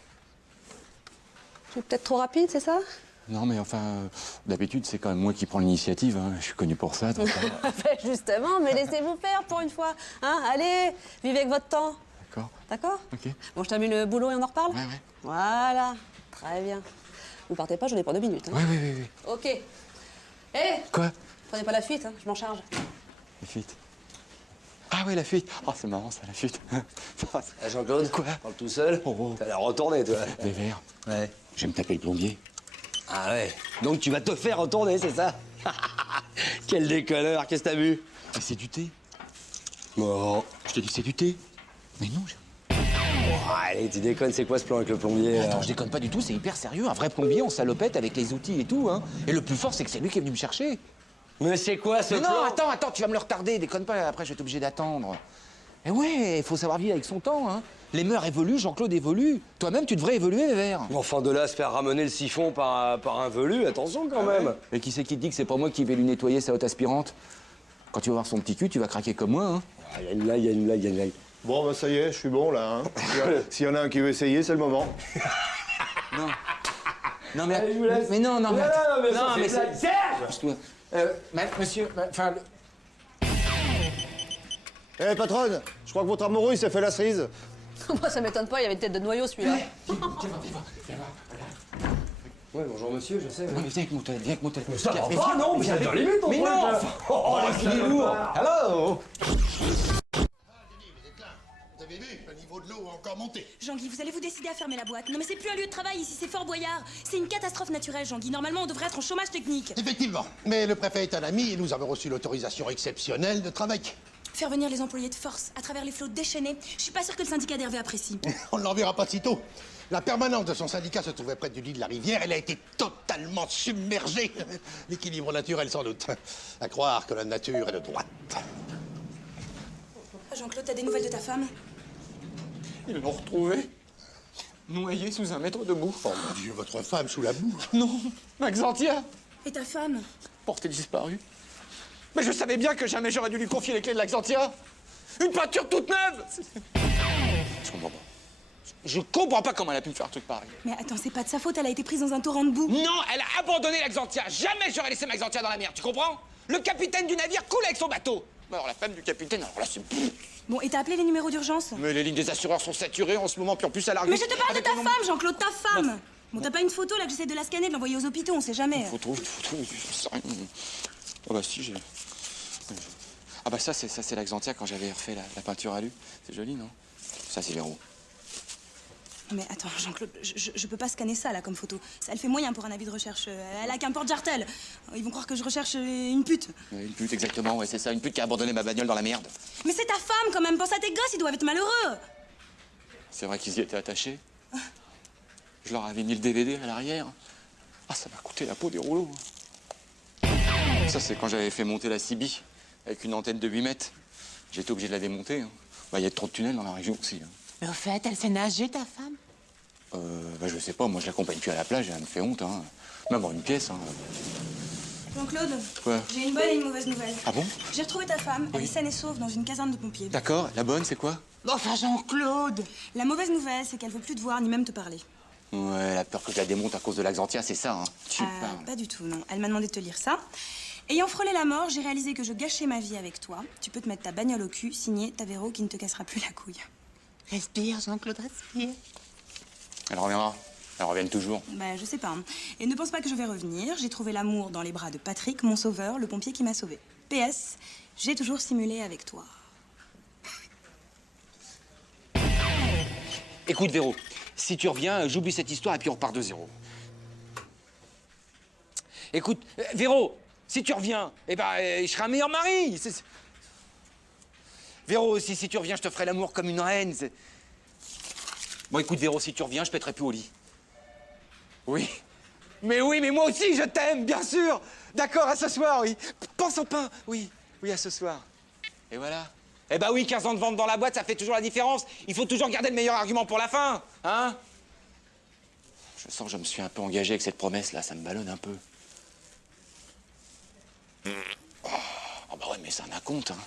Je suis peut-être trop rapide, c'est ça? Non, mais enfin, d'habitude, c'est quand même moi qui prends l'initiative. Hein. Je suis connu pour ça. Donc, Ben justement, mais laissez-vous faire pour une fois. Hein, allez, vivez avec votre temps. D'accord. D'accord? Ok. Bon, je termine le boulot et on en reparle? Ouais. Voilà, très bien. Vous partez pas, j'en ai pour 2 minutes. Hein. Oui. Ok. Hé! Quoi? Prenez pas la fuite, hein, je m'en charge. La fuite. Ah oui, la fuite. Oh, c'est marrant, ça, la fuite. Jean-Claude? Quoi? Parle tout seul? T'as l'air retourné, toi. Des verres. Ouais. Je vais me taper le plombier. Ah ouais. Donc tu vas te faire retourner, c'est ça? Quel déconneur, qu'est-ce que t'as bu? Mais c'est du thé. Bon. Je te dis que c'est du thé. Mais non, Allez, tu déconnes, c'est quoi ce plan avec le plombier là? Attends, je déconne pas du tout, c'est hyper sérieux. Un vrai plombier, on salopette avec les outils et tout, hein. Et le plus fort, c'est que c'est lui qui est venu me chercher. Mais c'est quoi ce Mais plan? non, attends, tu vas me le retarder, déconne pas, après je vais être obligé d'attendre. Eh ouais, il faut savoir vivre avec son temps, hein. Les mœurs évoluent, Jean-Claude évolue. Toi-même, tu devrais évoluer, Vert. Mais enfin, de là à se faire ramener le siphon par un velu, attention quand même. Et qui c'est qui te dit que c'est pas moi qui vais lui nettoyer sa haute aspirante? Quand tu vas voir son petit cul, tu vas craquer comme moi, hein. Il y a une blague, il y a une blague, il y a une blague. Bon, bah ça y est, je suis bon là. Hein. S'il y en a un qui veut essayer, c'est le moment. Non. Non, mais. Allez, je vous laisse. Mais non, Non, mais c'est. Serge! Monsieur. Enfin. Eh, patronne, je crois que votre amoureux, il s'est fait la cerise. Moi, ça m'étonne pas, il y avait une tête de noyau, celui-là. Ouais, bonjour monsieur, je sais. Non, mais viens avec mon tel, viens avec mon tel. Ça va pas, non, mais c'est dans les limites, Mais non! Oh, il est lourd! Hello! Vous avez vu, le niveau de l'eau a encore monté. Jean-Guy, vous allez vous décider à fermer la boîte. Non mais c'est plus un lieu de travail ici, c'est Fort Boyard. C'est une catastrophe naturelle, Jean-Guy. Normalement, on devrait être en chômage technique. Effectivement, mais le préfet est un ami et nous avons reçu l'autorisation exceptionnelle de travail. Faire venir les employés de force à travers les flots déchaînés, je suis pas sûre que le syndicat d'Hervé apprécie. On ne l'enverra pas si tôt. La permanence de son syndicat se trouvait près du lit de la rivière. Elle a été totalement submergée. L'équilibre naturel, sans doute. À croire que la nature est de droite. Jean-Claude, t'as des nouvelles de ta femme? Ils l'ont retrouvée, noyée sous un mètre de boue. Oh mon Dieu, votre femme sous la boue. Non, Maxentia, Et ta femme? portée disparue. Mais je savais bien que jamais j'aurais dû lui confier les clés de l'Axantia. Une peinture toute neuve. Je comprends pas. Je comprends pas comment elle a pu me faire un truc pareil. Mais attends, c'est pas de sa faute, elle a été prise dans un torrent de boue. Non, elle a abandonné l'Axantia. Jamais j'aurais laissé Maxentia dans la mer, tu comprends? Le capitaine du navire coule avec son bateau. Alors la femme du capitaine, alors là c'est... Bon, et t'as appelé les numéros d'urgence? Mais les lignes des assureurs sont saturées en ce moment, puis en plus elle arrive... Mais je te parle de ta femme, Jean-Claude, ta femme! Bon, t'as pas une photo là que j'essaie de la scanner, de l'envoyer aux hôpitaux, on sait jamais. Une photo, je sais rien. Ah bah si, j'ai... Ah bah ça c'est l'Axantia quand j'avais refait la peinture à l'U. C'est joli, non? Ça c'est Véro. Mais attends, Jean-Claude, je peux pas scanner ça là comme photo. Ça le fait moyen pour un avis de recherche. Elle a qu'un porte-jartel. Ils vont croire que je recherche une pute. Une pute, exactement, ouais, c'est ça. Une pute qui a abandonné ma bagnole dans la merde. Mais c'est ta femme quand même, pense à tes gosses, ils doivent être malheureux. C'est vrai qu'ils y étaient attachés. Je leur avais mis le DVD à l'arrière. Ah, ça m'a coûté la peau des rouleaux. Ça, c'est quand j'avais fait monter la CB avec une antenne de 8 mètres. J'étais obligé de la démonter. Hein. Bah, il y a trop de tunnels dans la région aussi. Hein. Mais au fait, elle sait nager, ta femme? Bah, je sais pas, moi je l'accompagne plus à la plage, elle me fait honte. Hein. Même dans une pièce. Hein. Jean-Claude, Quoi? j'ai une bonne et une mauvaise nouvelle. Ah bon? J'ai retrouvé ta femme, elle est saine et sauve dans une caserne de pompiers. D'accord, la bonne, c'est quoi? Enfin, Jean-Claude! La mauvaise nouvelle, c'est qu'elle veut plus te voir ni même te parler. Ouais, elle a peur que je la démonte à cause de l'Axantia, c'est ça, hein. Tu parles. Pas du tout, non. Elle m'a demandé de te lire ça. Ayant frôlé la mort, j'ai réalisé que je gâchais ma vie avec toi. Tu peux te mettre ta bagnole au cul, signé Tavero qui ne te cassera plus la couille. Respire, Jean-Claude, respire. Elle reviendra. Elle revient toujours. Bah, je sais pas. Hein. Et ne pense pas que je vais revenir. J'ai trouvé l'amour dans les bras de Patrick, mon sauveur, le pompier qui m'a sauvé. PS, j'ai toujours simulé avec toi. Écoute, Véro, si tu reviens, j'oublie cette histoire et puis on repart de zéro. Écoute, Véro, si tu reviens, eh ben, je serai un meilleur mari. Véro, si tu reviens, je te ferai l'amour comme une reine. Bon, écoute, Véro, si tu reviens, je pèterai plus au lit. Oui. Mais oui, mais moi aussi, je t'aime, bien sûr. D'accord, à ce soir, oui. Pense au pain, oui. Oui, à ce soir. Et voilà. Eh ben oui, 15 ans de vente dans la boîte, ça fait toujours la différence. Il faut toujours garder le meilleur argument pour la fin, hein? Je sens que je me suis un peu engagé avec cette promesse-là, ça me ballonne un peu. Oh bah ouais, mais ça en a compte, hein.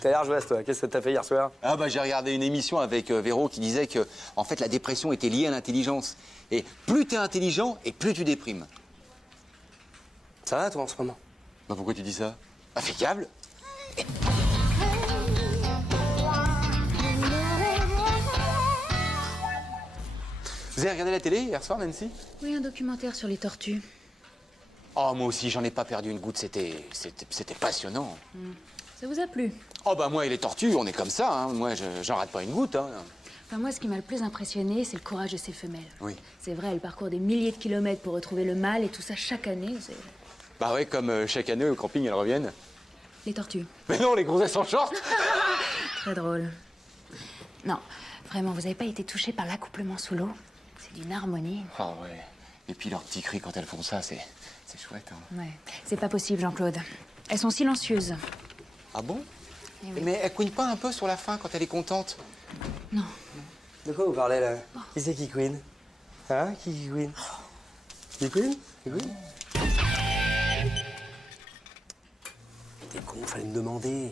T'as l'air jouasse, toi. Qu'est-ce que t'as fait hier soir? Ah bah j'ai regardé une émission avec Véro qui disait que, en fait, la dépression était liée à l'intelligence. Et plus t'es intelligent, et plus tu déprimes. Ça va, toi, en ce moment? Bah pourquoi tu dis ça? Impeccable. Vous avez regardé la télé hier soir, Nancy? Oui, un documentaire sur les tortues. Oh, moi aussi, j'en ai pas perdu une goutte, c'était passionnant. Ça vous a plu? Oh bah moi et les tortues, on est comme ça, hein. Moi, j'en rate pas une goutte, hein. Enfin, moi, ce qui m'a le plus impressionné, c'est le courage de ces femelles. Oui. C'est vrai, elles parcourent des milliers de kilomètres pour retrouver le mâle et tout ça chaque année. Bah ouais, comme chaque année au camping, elles reviennent. Les tortues. Mais non, les grossesses en short. Très drôle. Non, vraiment, vous avez pas été touché par l'accouplement sous l'eau? C'est d'une harmonie. Ah ouais. Et puis leurs petits cris quand elles font ça, c'est chouette. Hein. Ouais, c'est pas possible, Jean-Claude. Elles sont silencieuses. Ah bon? Eh oui. Mais elle couine pas un peu sur la fin quand elle est contente? Non. De quoi vous parlez là? Qui c'est qui queen? Hein? Qui queen? Qui queen? Qui queen? T'es con, fallait me demander.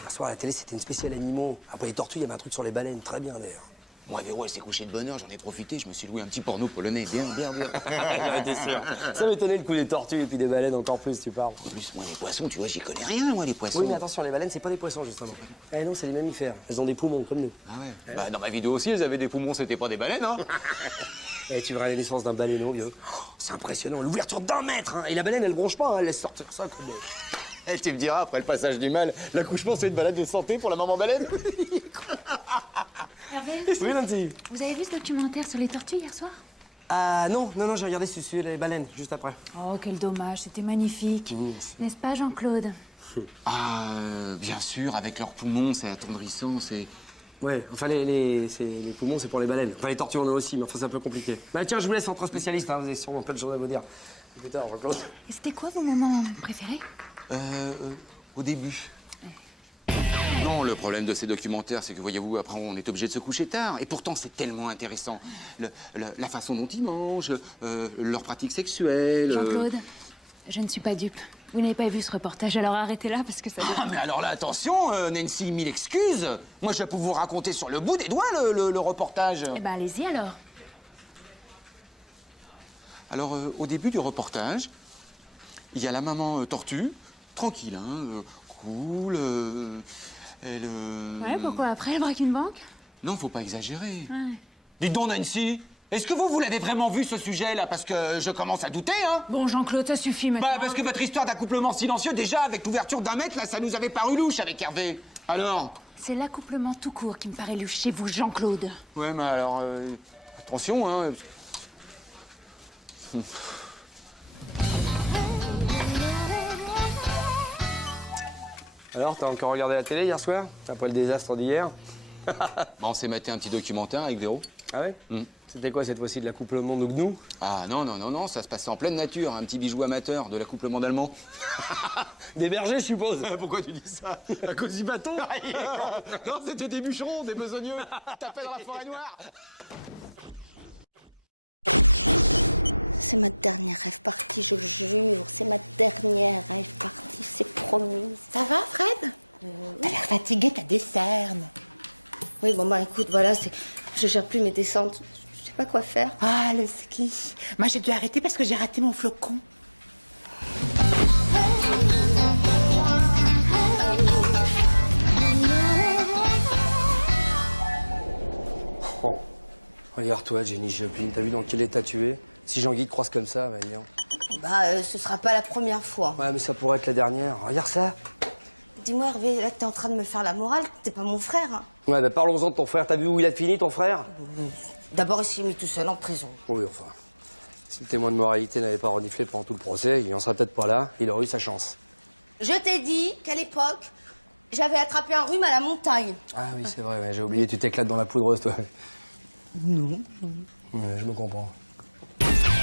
Hier soir à la télé, c'était une spéciale animaux. Après les tortues, il y avait un truc sur les baleines. Très bien d'ailleurs. Moi, Véro, elle s'est couchée de bonne heure, j'en ai profité, je me suis loué un petit porno polonais. Bien. J'en étais sûr. Ça m'étonnait le coup des tortues et puis des baleines encore plus, tu parles. En plus, moi, les poissons, tu vois, j'y connais rien, moi, les poissons. Oui, mais attention, les baleines, c'est pas des poissons, justement. Eh non, c'est des mammifères. Elles ont des poumons, comme nous. Ah ouais? Bah, dans ma vidéo aussi, elles avaient des poumons, c'était pas des baleines, hein? Eh, tu verras la naissance d'un baleineau, vieux. Oh, c'est impressionnant, l'ouverture d'1 mètre, hein. Et la baleine, elle bronche pas, hein. Elle laisse sortir ça comme... Eh, tu me diras, après le passage du mal, l'accouchement, c'est une balade de santé pour la maman baleine? Hervé, Oui, Nancy. vous avez vu ce documentaire sur les tortues hier soir? Ah non, j'ai regardé sur les baleines, juste après. Oh, quel dommage, c'était magnifique. N'est-ce pas, Jean-Claude? Ah, bien sûr, avec leurs poumons, c'est attendrissant, c'est... Ouais, enfin, les poumons, c'est pour les baleines. Enfin, les tortues, on en a aussi, mais enfin, c'est un peu compliqué. Bah, tiens, je vous laisse entre spécialistes, hein. Vous avez sûrement plein de choses à vous dire. À plus tard, Jean-Claude. Et c'était quoi vos moments préférés? Au début. Non, le problème de ces documentaires, c'est que, voyez-vous, après, on est obligé de se coucher tard. Et pourtant, c'est tellement intéressant. La façon dont ils mangent, leurs pratiques sexuelles... Jean-Claude, je ne suis pas dupe. Vous n'avez pas vu ce reportage, alors arrêtez là, parce que ça... Ah, mais alors là, attention, Nancy, 1000 excuses. Moi, je peux vous raconter sur le bout des doigts le reportage. Eh ben, allez-y, alors. Alors, au début du reportage, il y a la maman tortue, tranquille, hein, cool, elle... Ouais, pourquoi après, elle braque une banque? Non, faut pas exagérer. Ouais. Dites donc, Nancy, est-ce que vous l'avez vraiment vu, ce sujet-là? Parce que je commence à douter, hein. Bon, Jean-Claude, ça suffit maintenant. Bah, parce que votre histoire d'accouplement silencieux, déjà, avec l'ouverture d'1 mètre, là, ça nous avait paru louche avec Hervé. Alors? C'est l'accouplement tout court qui me paraît louche chez vous, Jean-Claude. Ouais, mais alors, attention, hein. Alors, t'as encore regardé la télé hier soir? Après le désastre d'hier? Bon, on s'est maté un petit documentaire avec Véro. Ah ouais? C'était quoi cette fois-ci, de l'accouplement de gnou? Ah non, ça se passait en pleine nature, un petit bijou amateur de l'accouplement d'allemand. Des bergers, je suppose. Pourquoi tu dis ça? À cause du bâton? Non, c'était des bûcherons, des besogneux. Tapaient dans la forêt noire. C'est ma dernière rêve partie, je le jure. C'est ma dernière rêve partie, c'est promis. Ça va, Fred? T'as l'air fatigué, t'as des cernes. Oui, bon, bah écoute, voilà, je gère plus mes descentes. Je sais pas quoi faire. Ah, le ski. Moi, j'ai dû arrêter parce que j'ai raté mon flocon. Oh. Regarde-toi, Jenny Joplin, t'as vu dans quel état tu es? Si Jean-Guy te croise comme ça, va dire. Bah, ce sera pas la première fois. Ouais, mais ça pourrait être la dernière. Regarde ça. Dis-moi, Hervé, là, t'es en train de me faire la morale, t'es pas mon frère. Hein. Ouais, bah parlons-en de ton frère. T'as vu où il a fini, ton frère? D'abord, il s'est mis tout seul en prison. Oui, enfin. Si le témoin de moralité n'avait pas reniflé pendant tout le procès, il en serait peut-être pas là. Il aurait eu sa chance. Je t'ai dit qu'à l'époque, j'avais attrapé un rhume à la montagne. Ah oui, c'est vrai, ouais, j'ai oublié, tu t'éclates dans la poudreuse, toi. Non. Ouais, je me comprends.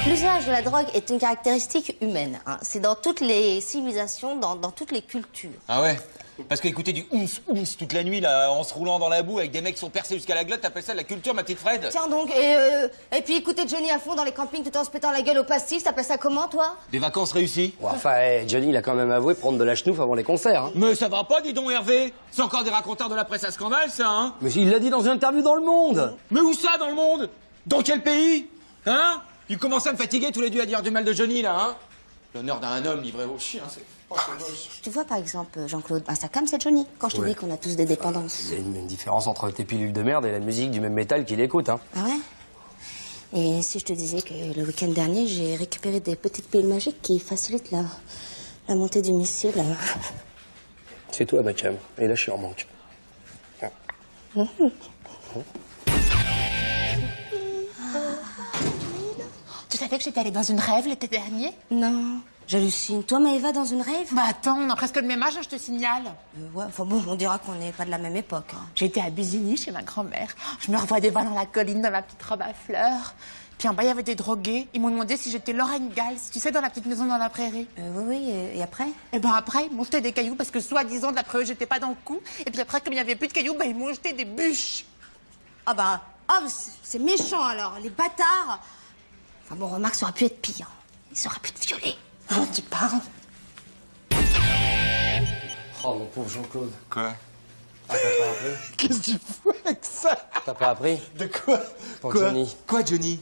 L'usage de la drogue est une caractéristique humaine. Hein. C'est dans toutes les civilisations, dans toutes les cultures. Ah ouais? Parce qu'écouter du ounce toute la nuit, là, en se roulant dans la boue avec des mecs qui sont percés jusqu'à la glotte, t'appelles ça de la culture, ma petite Fred? Tiens donc, et puis écouter Johnny à fond dans les campings tout en se pétant la gueule au pastis, t'appelles ça comment, toi? Des vacances réussies. Bon, enfin, Johnny, il a quand même avoué prendre de la chenouf avant les concerts. Hein. Mais ça va pas, dis donc, Hervé? C'est encore des raconteurs de la presse à scandale, ça, hein? Mais il l'a dit dans une interview dans Le Monde. Mais où ça, dans le monde? Dans quel pays? Hein? Ils commencent à me fatiguer tous les deux à dire du mal de Johnny, là, hein? L'honneur d'un homme livré au chien, c'est... Oh, c'est moche. Tu vois, par exemple, Jean-Claude, sa cam, c'est Johnny. Quand je te dis qu'on a tous des dépendances. Il y a une différence entre tes pilules de merde et la musique du même métal qu'il écoute, hein. Ah ouais? Et si je te disais que le week-end dernier, j'ai récupéré des petites piles magiques qui facilitent la montée du missile. C'est toi, ma cam. Et là, je suis en manque. Tu savais que j'étais allée dans une rêve l'été dernier? Non, j'hallucine. Toi, Maëva, dans une rêve? Bah attends, on a presque le même âge, hein, je te signale. Ouais, enfin bon, on dira qu'on n'est pas de la même époque. Hein. J'étais à Busigny chez ma grand-mère. Je me revois des fois dans la colline dans ma petite robe à fleurs. Puis en bas, il y avait des drogués. Ils m'ont demandé si j'étais Lorraine Gals, tu sais, dans la petite maison dans la prairie. Oui, et après? Et ben après, ils m'ont jeté des cailloux parce que soi-disant, d'après eux, j'étais pas dans le coup. Et puis après, comme il n'y avait plus de cailloux, bah, ils m'ont jeté des bûches. Ah, c'est méchant alors, les bâtards. Enfin bon, remarque, ça aurait pu être pire. Ça aurait pu te violer. Oh, tu parles? Oh, mon pauvre Jean-Claude. Quoi? Ah, t'as pas appris? Qu'est-ce que tu fous avec ça? T'as pas appris? De quoi? Pour Quoi? Johnny. Quoi, Johnny?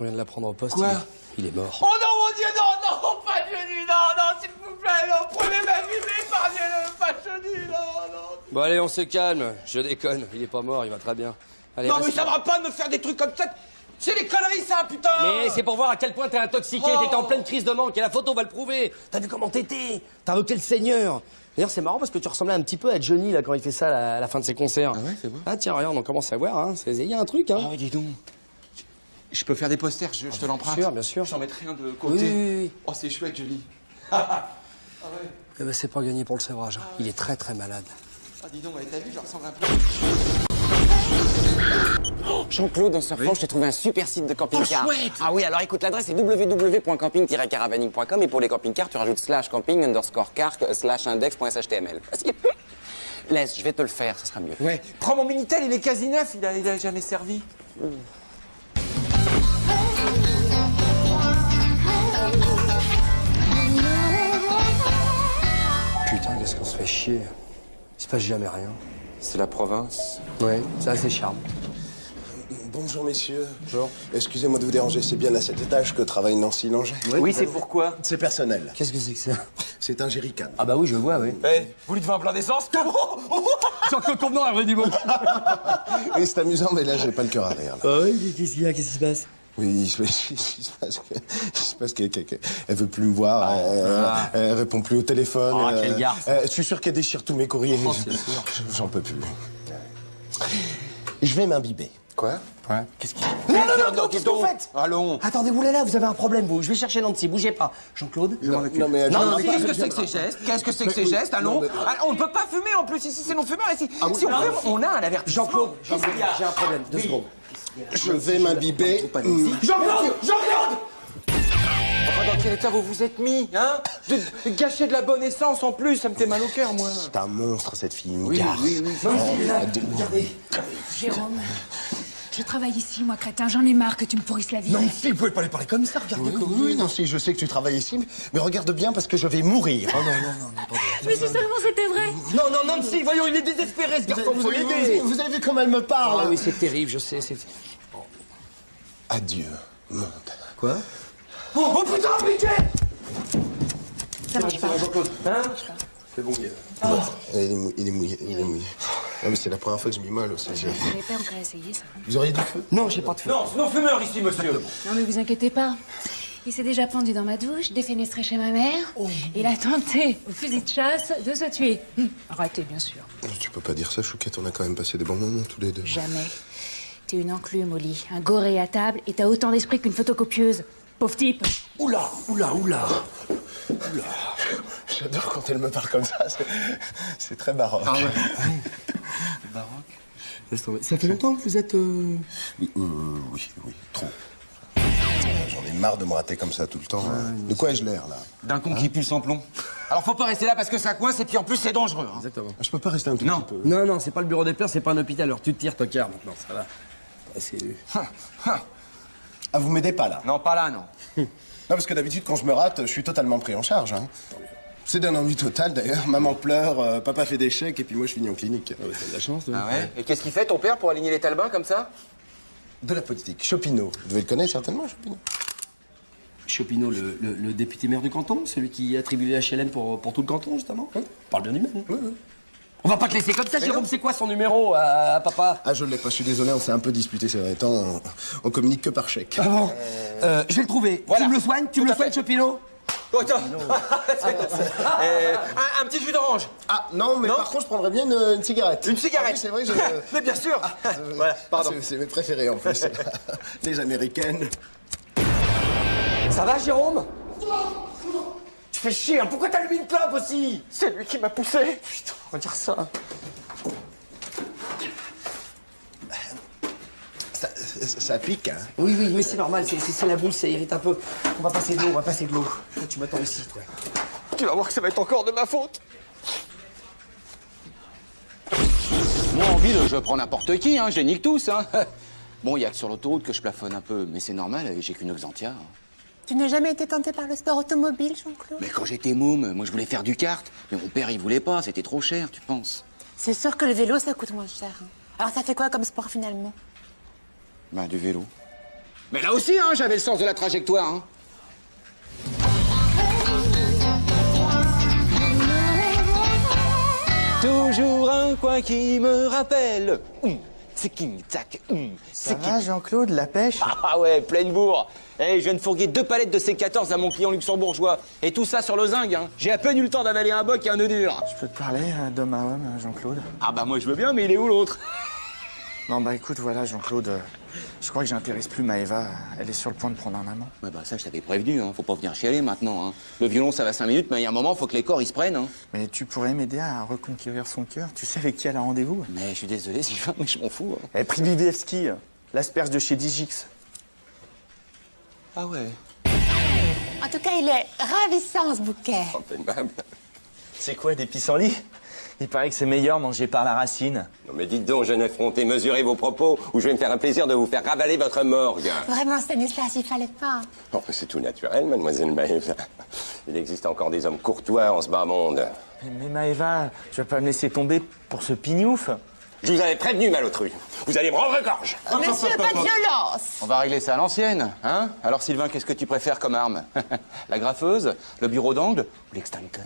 On vient de l'apprendre au poste. Quoi? Il est mort. Oh non, mon Dieu, non, pas Johnny, non, s'il vous plaît, non, prenez ma vie, mais épargnez-le, pas Johnny, non. Bon, allez, on se calme. Je déconne. Il est pas mort, il va très bien. Allez, Non, reste mais ça là. va pas de me faire des trucs comme ça. C'est des conneries, ça, putain! Mais c'est pour voir à quel point t'es intoxiqué, Oh. t'étais en pleine crise de manque, et la photo va le prouver. T'as vu comment t'étais? T'as invoqué le Seigneur. D'ailleurs, c'est marrant parce que tu ressemblais un petit peu à Johnny, là, quand il fait ça à la fin de ses concerts. Ah ouais, c'est bon. Ah tiens, regarde, on commence à voir, hein. Il y a un truc, hein. Ah, dis donc. Je peux faire des posters, je te l'emprunte. Bien sûr. J'en mettrai un de côté. Oui. Oh, c'est chouette, Johnny. Eh ben, c'est pas gagné pour le sévrage. Hein. Il est très très malade. Ah, dis donc, t'as vu, je ressemble un peu. Jean-Claude, en surfant, je t'ai trouvé un super site de camping-car. Oh, chouette! Ah oui, alors écoute, l'adresse est www.camping-caravaning.com et pour les camping-cars, tu rajoutes /camping_car/index.html. Facile. Laisse, je vais te le faire, ça sera mieux. Ouais, prends mon Minitel, il est quasi neuf, il a jamais servi. Putain, qu'est-ce qu'on se fait chier. Il se passe jamais rien. C'est la province. Ouais, ça a ses charmes. Bonjour messieurs. Bonjour. Excusez-moi de vous déranger, c'est bien à cet étage que travaille Nancy Langer. Oui, c'est pourquoi? C'est personnel. Qu'est-ce que c'est que ça? C'est un jerrycan. Ah bah oui, je vois, oui. Eh, vous lui devez un plein d'essence? Jean-Claude Convenant, un vrai du monde. Oui, c'est amusant, mais là, j'ai pas le cœur à rire. Là. Ah oui, qu'est-ce qu'il y a? Qu'est-ce qui se passe? Oui, il se passe qu'elle veut plus me voir, elle répond plus au téléphone. Ah, quel garce. Je suis sûr qu'elle déchire tous mes courriers. Oh, c'est sûr. J'en peux plus. Je vais m'imbiber. Quoi? Ouais. Qu'est-ce qu'il Non, qu'est-ce que vous faites? Allons. Attendez, vous là, vous avez un problème, vous. Je vais chercher Nancy, bougez pas. Jean-Claude? Non, mais... Non, qu'est-ce que c'est que ces gestes? Qu'est-ce que c'est que ces gestes? Allons. mais- Ah, on ne peut pas fumer en plus, ici c'est non fumeur. Ici. Ah oui. Si on fume, on a un avertissement. Jean-Claude, j'ai un problème. 2 secondes. Je vais m'imbiber. Jean-Claude! Enfin, dans quel état vous vous êtes mis, hein? De gâcher de la bonne essence en plus, ça me fait mal au cœur, moi. C'est un monstre, cette fille. Une Oui, garce. oui. Regardez. Jérôme, je travaille ici, moi, crétin. J'en ai marre que tu me pourrisses la vie. Non, si, vous pouvez pas lui parler comme ça, regardez oui, non, si, je sais que tu travailles ici, mais regarde bien parce que je vais mourir. Oh non, Mais si seulement c'était vrai. Non, Nancy, voyons, il est désespéré, ce garçon, faut l'aider. Vous avez vu comme elle me parle. Ah oui, c'est terrible, je sais, c'est... Adieu, monde. Quoi? Oh putain, appliqué! Ça marche pas. Jean-Claude, hein? C'est bon, il est mouillé. Non, mais c'est la première fois que je m'y molle aussi. Vous n'avez pas encore essayé ça. Vous auriez du feu? Non, j'ai pas de feu. Non, non fumeur ici, monsieur. Non, mais vous inquiétez pas. Il s'est déjà pendu dans ma douche, défenestré chez ma mère. Il a tenté, au fusil de chasse, de se tuer. Raté, bien sûr. Tu peux pas dire ça, Chouquette, on a quand même passé des bons moments tous les deux. Jamais. T'es une enclume au lit, un goré à table, et t'as autant d'esprit qu'une photocopieuse. Pauvre type. Oula. J'adore quand elle me parle comme ça, c'est très baroque. Ah ouais. Baroque. Laisse tomber. Ça fait longtemps que vous êtes... Oui, trop. J'en ai marre de me rater comme ça tout le temps. De quoi ai-je l'air, là? D'un con qui pue sans plomb. Alors faut pas rester là parce que ça coince et puis en plus c'est dangereux. Hein. Exactement. Je peux pas rester un tout petit peu. Non, c'est pas le bureau des pleurs, c'est pas un hôpital, alors tu te tires, tocard, maintenant, ça va. C'est... Ah, vous m'aidez pas, là? Non, pas là, non. Non, parce que d'habitude, quand je me rate, je suis totalement pris en charge. Hein. C'est d'un ennui total, d'ailleurs. Maman pleure, papa fait des chèques, et puis moi, je finis en clinique. Ah ouais, t'as de la chance, toi. Ah ouais? Et qu'est-ce qu'il fait, ton père, pour aligner les talbins comme ça? De la politique. Chopinot. Vous devez le connaître, certainement, Chopinot. Chopinot, le député maire du canton, celui qui attribue les HLM pour tout le canton, justement. On parle bien du même. On va pas te laisser comme ça, Jérôme, c'est quoi son numéro à papa? Ah, je l'ai pas, je suis désolé, on s'est un peu disputé ces derniers temps. On communique que par chèque. Ah bon? Je vais le trouver. Voilà. Tu me le soignes? Tu me le soignes, Chopinot? Oh, attends. Un petit jus d'orange. Ah, non, mais par contre, je prendrais bien une cigarette. Une cigarette? Ah, oui, c'est vrai, je... Mais bien sûr. Voilà, pardon. C'est mes préférés, en plus. Les américaines. Ça va, Jérôme? Tu fais chier, hein. Pourquoi t'allumes une clope aussi? C'est lui qui m'a poussé. Putain, on va dire ça. Ça pique, hein? Oui, oui, mais c'est normal, c'est la boule, ça irrite un peu. On va passer de l'eau, Toi, tu m'attends ici, toi. Tu vas voir que ça va être encore de ma faute. Moi, en ville, je prends n'importe qui, hein, je les nique tous, hein. Bon, il y a que sur l'autoroute que je plafonne un peu, mais c'est normal, j'ai qu'une Xantia. Hein. Tu n'as jamais été tenté par le sport automobile, Jean-Claude? Mais quand j'étais môme, moi je voulais faire du kart, mais mon père il voulait pas, c'était trop cher, tu penses? C'est sûr que le vélo, ça coûte moins cher. Hein. Alors ça fait quoi comme sport finalement? Bah, du vélo. Mais là aussi, hein, j'avais le sens de la trajectoire, hein. Toujours un coin qui me rappelle. C'est King Tac. Ça va, Jean-Claude, la pêche? Ah ouais, pleine bourre. Eh, je viens de fourguer 2 palettes de C14 à mon client luxembourgeois. Et tout ça sur le zinc, hein. J'ai à peine eu le temps d'avaler un boc et un nœud dur. Je peux te parler d'homme à homme, Jean-Claude? Ah bah moi je veux bien, mais il est où l'autre? Non, bah écoute, voilà, Jean-Claude, je crois que j'intéresse plus Maëva. Elle est sur le point de prendre un amant. Ouais, bah ça, je t'avais prévenu, hein. Faut pas venir chialer maintenant, hein. Le violon, ça va 5 minutes, mais il y a un moment, faut que les corps, ils se prennent, hein. Mais tu pourrais m'aider à reconquérir son cœur. Tu sais avec qui elle a rendez-vous? Mais je suis désolé, Sylvain, mais je m'en fous. Hein. Elle Pribibievski, l'asperge de chez Digix. Ah ouais. En tout cas, il est ravissant, ce bouquet. C'est quoi, des pissenlits? Il paraît que c'est meilleur mangé par la racine. Non mais dites donc, jeune effronté, mesurez vos propos ou je vais me faire un plaisir de vous faire ravaler votre morgue. Vraiment, Stanislas, il fallait pas. Oh, c'est tout naturel, mademoiselle Maëva. Il existe encore des hommes courtois en ce bas monde. Mais Maëva, tu vas pas me laisser tomber pour ce pignouf? Je vous avais prévenu, malotru. Vous allez me rendre gorge. Monsieur, pas de violence. On va régler ça à l'ancienne, hein? Alors Sylvain, qu'est-ce que tu préfères comme arme? La graffeuse, le bureau d'angle ou l'extincteur?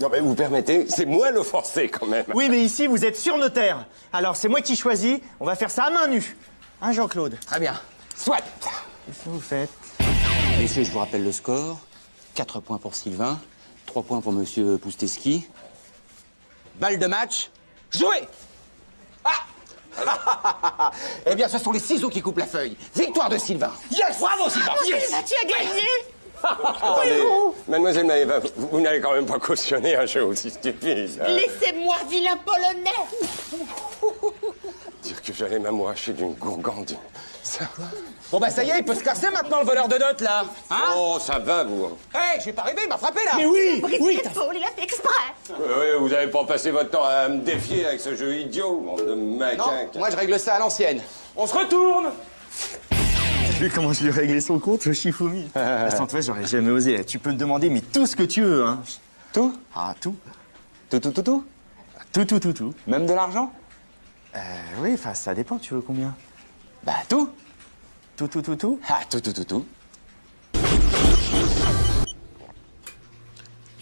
Non mais vous permettez, c'est moi l'offensé quand même. Oui, mais ici, vous êtes sur notaire. Alors, c'est moi qui choisis. On va faire ça à main nue. Hein, Jean-Claude? Très bien. Soit. Qu'est-ce que vous faites? Messieurs, je vous rappelle le score. 4 points pour Sylvain, 3 points pour monsieur Pousteski. Balle de match. Jouez! Ah! Eh bien, ce sont les ciseaux qui coupent la feuille. Victoire de Sylvain. Yes! Bravo, Sylvain! Yes! Tu as gagné. Attendez, mademoiselle Maëva, vous n'allez quand même pas cautionner un jeu aussi stupide. Laissez-moi, vilain polonais. Dire que j'allais m'amouracher d'une gourgandine. Ça... Bon bah ça y est, il peut se casser maintenant le voleur de dot là. Hein? Oh, ça va, vous. Hé, j'ai pas rêvé, il m'a frappé là. Mais oui! Oui, il a fait exprès. Vous avez pas passé votre temps à me défier avec ce jeu idiot, bande de macaques. Non, moi je règle ça à l'ancienne. On se retourne. T'as vu comment je lui ai réglé son compte, le Shifumi? Sans toi, j'aurais jamais osé. Tu peux me demander, mais tout ce que tu veux, hein. Tout? Ah, tout. Tout? Tout. Même de l'argent? Oui, enfin, ça dépend, tu veux combien? Bah, tout. Tout. Ah, tout. Tu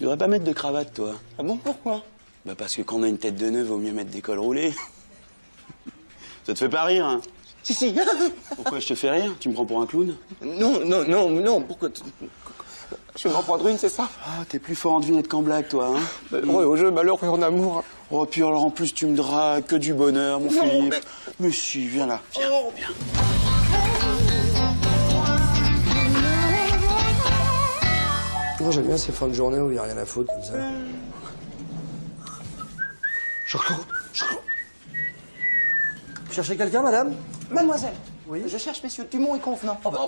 devrais pas mettre de cravate, toi. Ah bon, pourquoi? Bah parce que quand on a une tête de nœud, vaut mieux mettre des cols roulés. Ça te fait pas rire, hein? Si. Pourquoi je te fais rire? Tu me prends pour un clown? Non, pourquoi je vais m'en prendre une, c'est ça? Ah, t'es plus fort en devinette qu'en blague, toi, hein? Heureux au jeu, malheureux en amour. Oh, puis alors en plus, tu me dragues, que du bonheur, mon Philippe. Mais si, viens là, viens. Moi, j'aime bien ces fins de journée où il n'y a rien à foutre, comme ça. Jean-Claude. Vous cherchez quelqu'un, madame? Mademoiselle. Oui. Je cherche messieurs Dumont et Convenant. Oh, bah.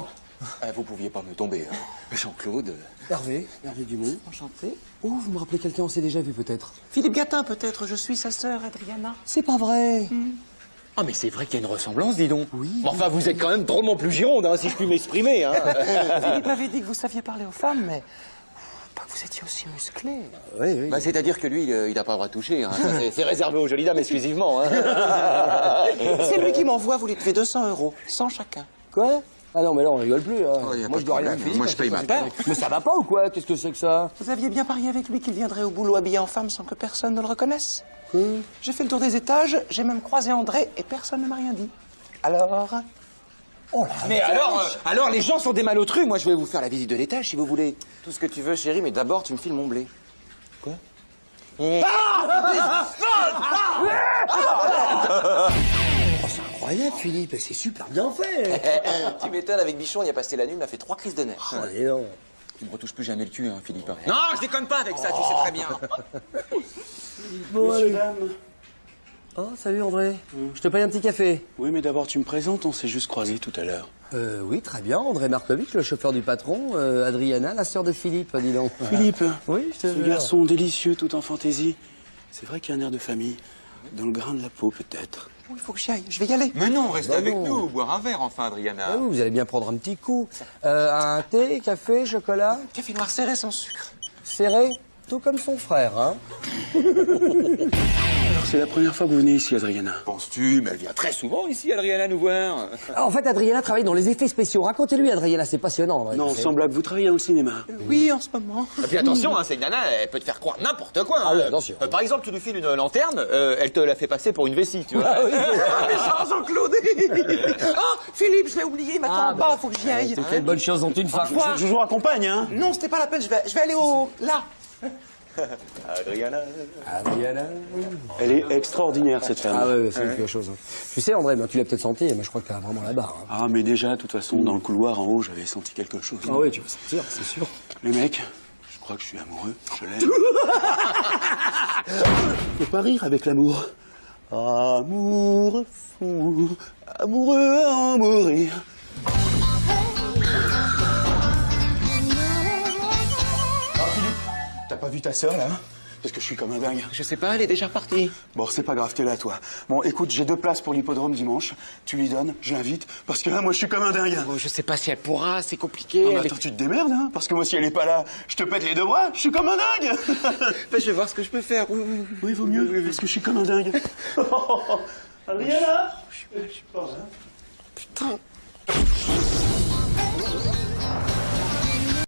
Vous pouviez pas me tomber. Hein. Jean-Claude. Hervé Dumont. Enchanté. Oh, vous me rappelez quelqu'un, on s'est déjà vu peut-être. Philippe Gatin, peut-être. Je suis sa sœur, Adriana. C'est pas vrai. Ah, mais c'est vrai qu'il y a une ressemblance, dis donc. Oui. Bon, enfin, vous êtes quand même drôlement plus gironde, hein, si je puis m'exprimer. Hein. Philippe m'avait dit que vous saviez parler aux femmes, mais pas que vous étiez aussi musclé. Oui. Bah, c'est-à-dire que lui, il n'a pas le droit de toucher. Hein. C'est réservé aux jolies dames exclusivement. Hein. C'est lui qui m'envoie, vous lui devez 200 €, 100 chacun. Quoi? Ah non, mais là, on rigole plus. Hein. Moi, je dois rien à Philippe. Moi, je paye ma part. Mais ça va pas ou quoi? Qu'est-ce que c'est que ça? Vous aviez bien parié avec lui qu'il viendrait au boulot habillé en femme sans que personne ne le reconnaisse? J'ai fait le tour des étages, j'ai même croisé André et personne ne m'a rien dit. Alors? Oh là. Mais alors, les gens sont des malotrus. Moi, je vais vous faire la visite de l'étage si vous voulez. Tout ce que tu veux, chérie, mais d'abord, tu me files mon blé. Quoi? Oh, c'est incroyable. incroyable, Philippe, c'est super bien fait. Tu m'étonnes, avec Bichon, il a passé la nuit, il m'a fait 3 crises de nerfs. Oh, et non. Tu me retouches plus jamais le cul, hein, Philippe. Non, je déconne pas avec ça, tu sais très bien. Bon, Monsieur, allez. dame. Oh, salut André. Je te paye un petit café. Oui, mais d'abord, tu me présentes, on s'est juste croisés tout à l'heure. Oui, très bien. André Markovic, le chauffeur du patron. Adriana, la sœur de Philippe, dis donc. Philippe. Oui, je te Ce jure. garçon délicieux, tout en fantaisie. C'est vrai qu'il y a un air de famille. Dans le grain de la peau, peut-être. Il faut que j'y aille, je vais y aller. Mais non, reste Bah avec non. nous, boire un verre enfin, Adriana. Ah oui, vous allez bien prendre un petit coup. Un thé, café, chocolat. Café noir serré sans sucre. Serré, tout comme son frère, hein. Alors, c'est la première fois que vous venez ici, Adriana. Penses-tu, mais elle vient très souvent ici, Adriana, nous voir. En fait, Adriana travaille dans les effets spéciaux. Racontez-lui, Adriana, c'est passionnant. André. Non, C'est- sans blague, vous travaillez dans le cinéma. Oui, en ce moment. Et puis attention, hein, cette nana, elle peut te faire croire n'importe quoi. Ah oui, attention. Par exemple, tu lui files une lanterne, elle te la fait passer pour une vessie, tu vois. Ah oui. Mais Jean-Claude. Ah, Philippe, je l'ai oublié, m'attends pas, faut que j'y aille. C'est quelle bonne chose dont une femme. Je vous accompagne, hein. Non, c'était pas la peine, je vais aller là. Adriana. Adriana. Elle est extraordinaire, cette femme. Ah ouais, c'est quelque chose. Hein. Tu sais, André, ben, tu l'as peut-être senti, mais je crois que t'as vraiment la barre. Hein. Ah, mais déjà, de toute façon, dans le couloir en haut, j'avais senti quelque chose. Ah oui, tu vas sentir, c'est sûr. Les mecs, je crois que je suis amoureux. Je l'aime. Faut pas rire avec l'amour. Amour fou, amoureux à mourir. Ah, Philippe, t'as pas vu ta sœur, là? Parce que je suis comme un dingue. Je sais pas, elle est déjà partie. Bon, c'est pas grave, t'es là, toi. Bon, écoute, j'ai 2 places pour l'hippodrome dimanche. Tu lui donnes, je l'invite, parce que là, moi, je suis comme un dingue. Oh, je sais pas si elle pourra, c'est compliqué. Non, mais attends, tu te démerdes, hein? Parce que moi, si elle est pas là, je te pète les 2 bras, je suis comme un dingue. Ben, je vais voir ce que je peux faire. Oui, vaut mieux, parce que je suis comme un dingue. Adriana, je suis pas, hein. Putain.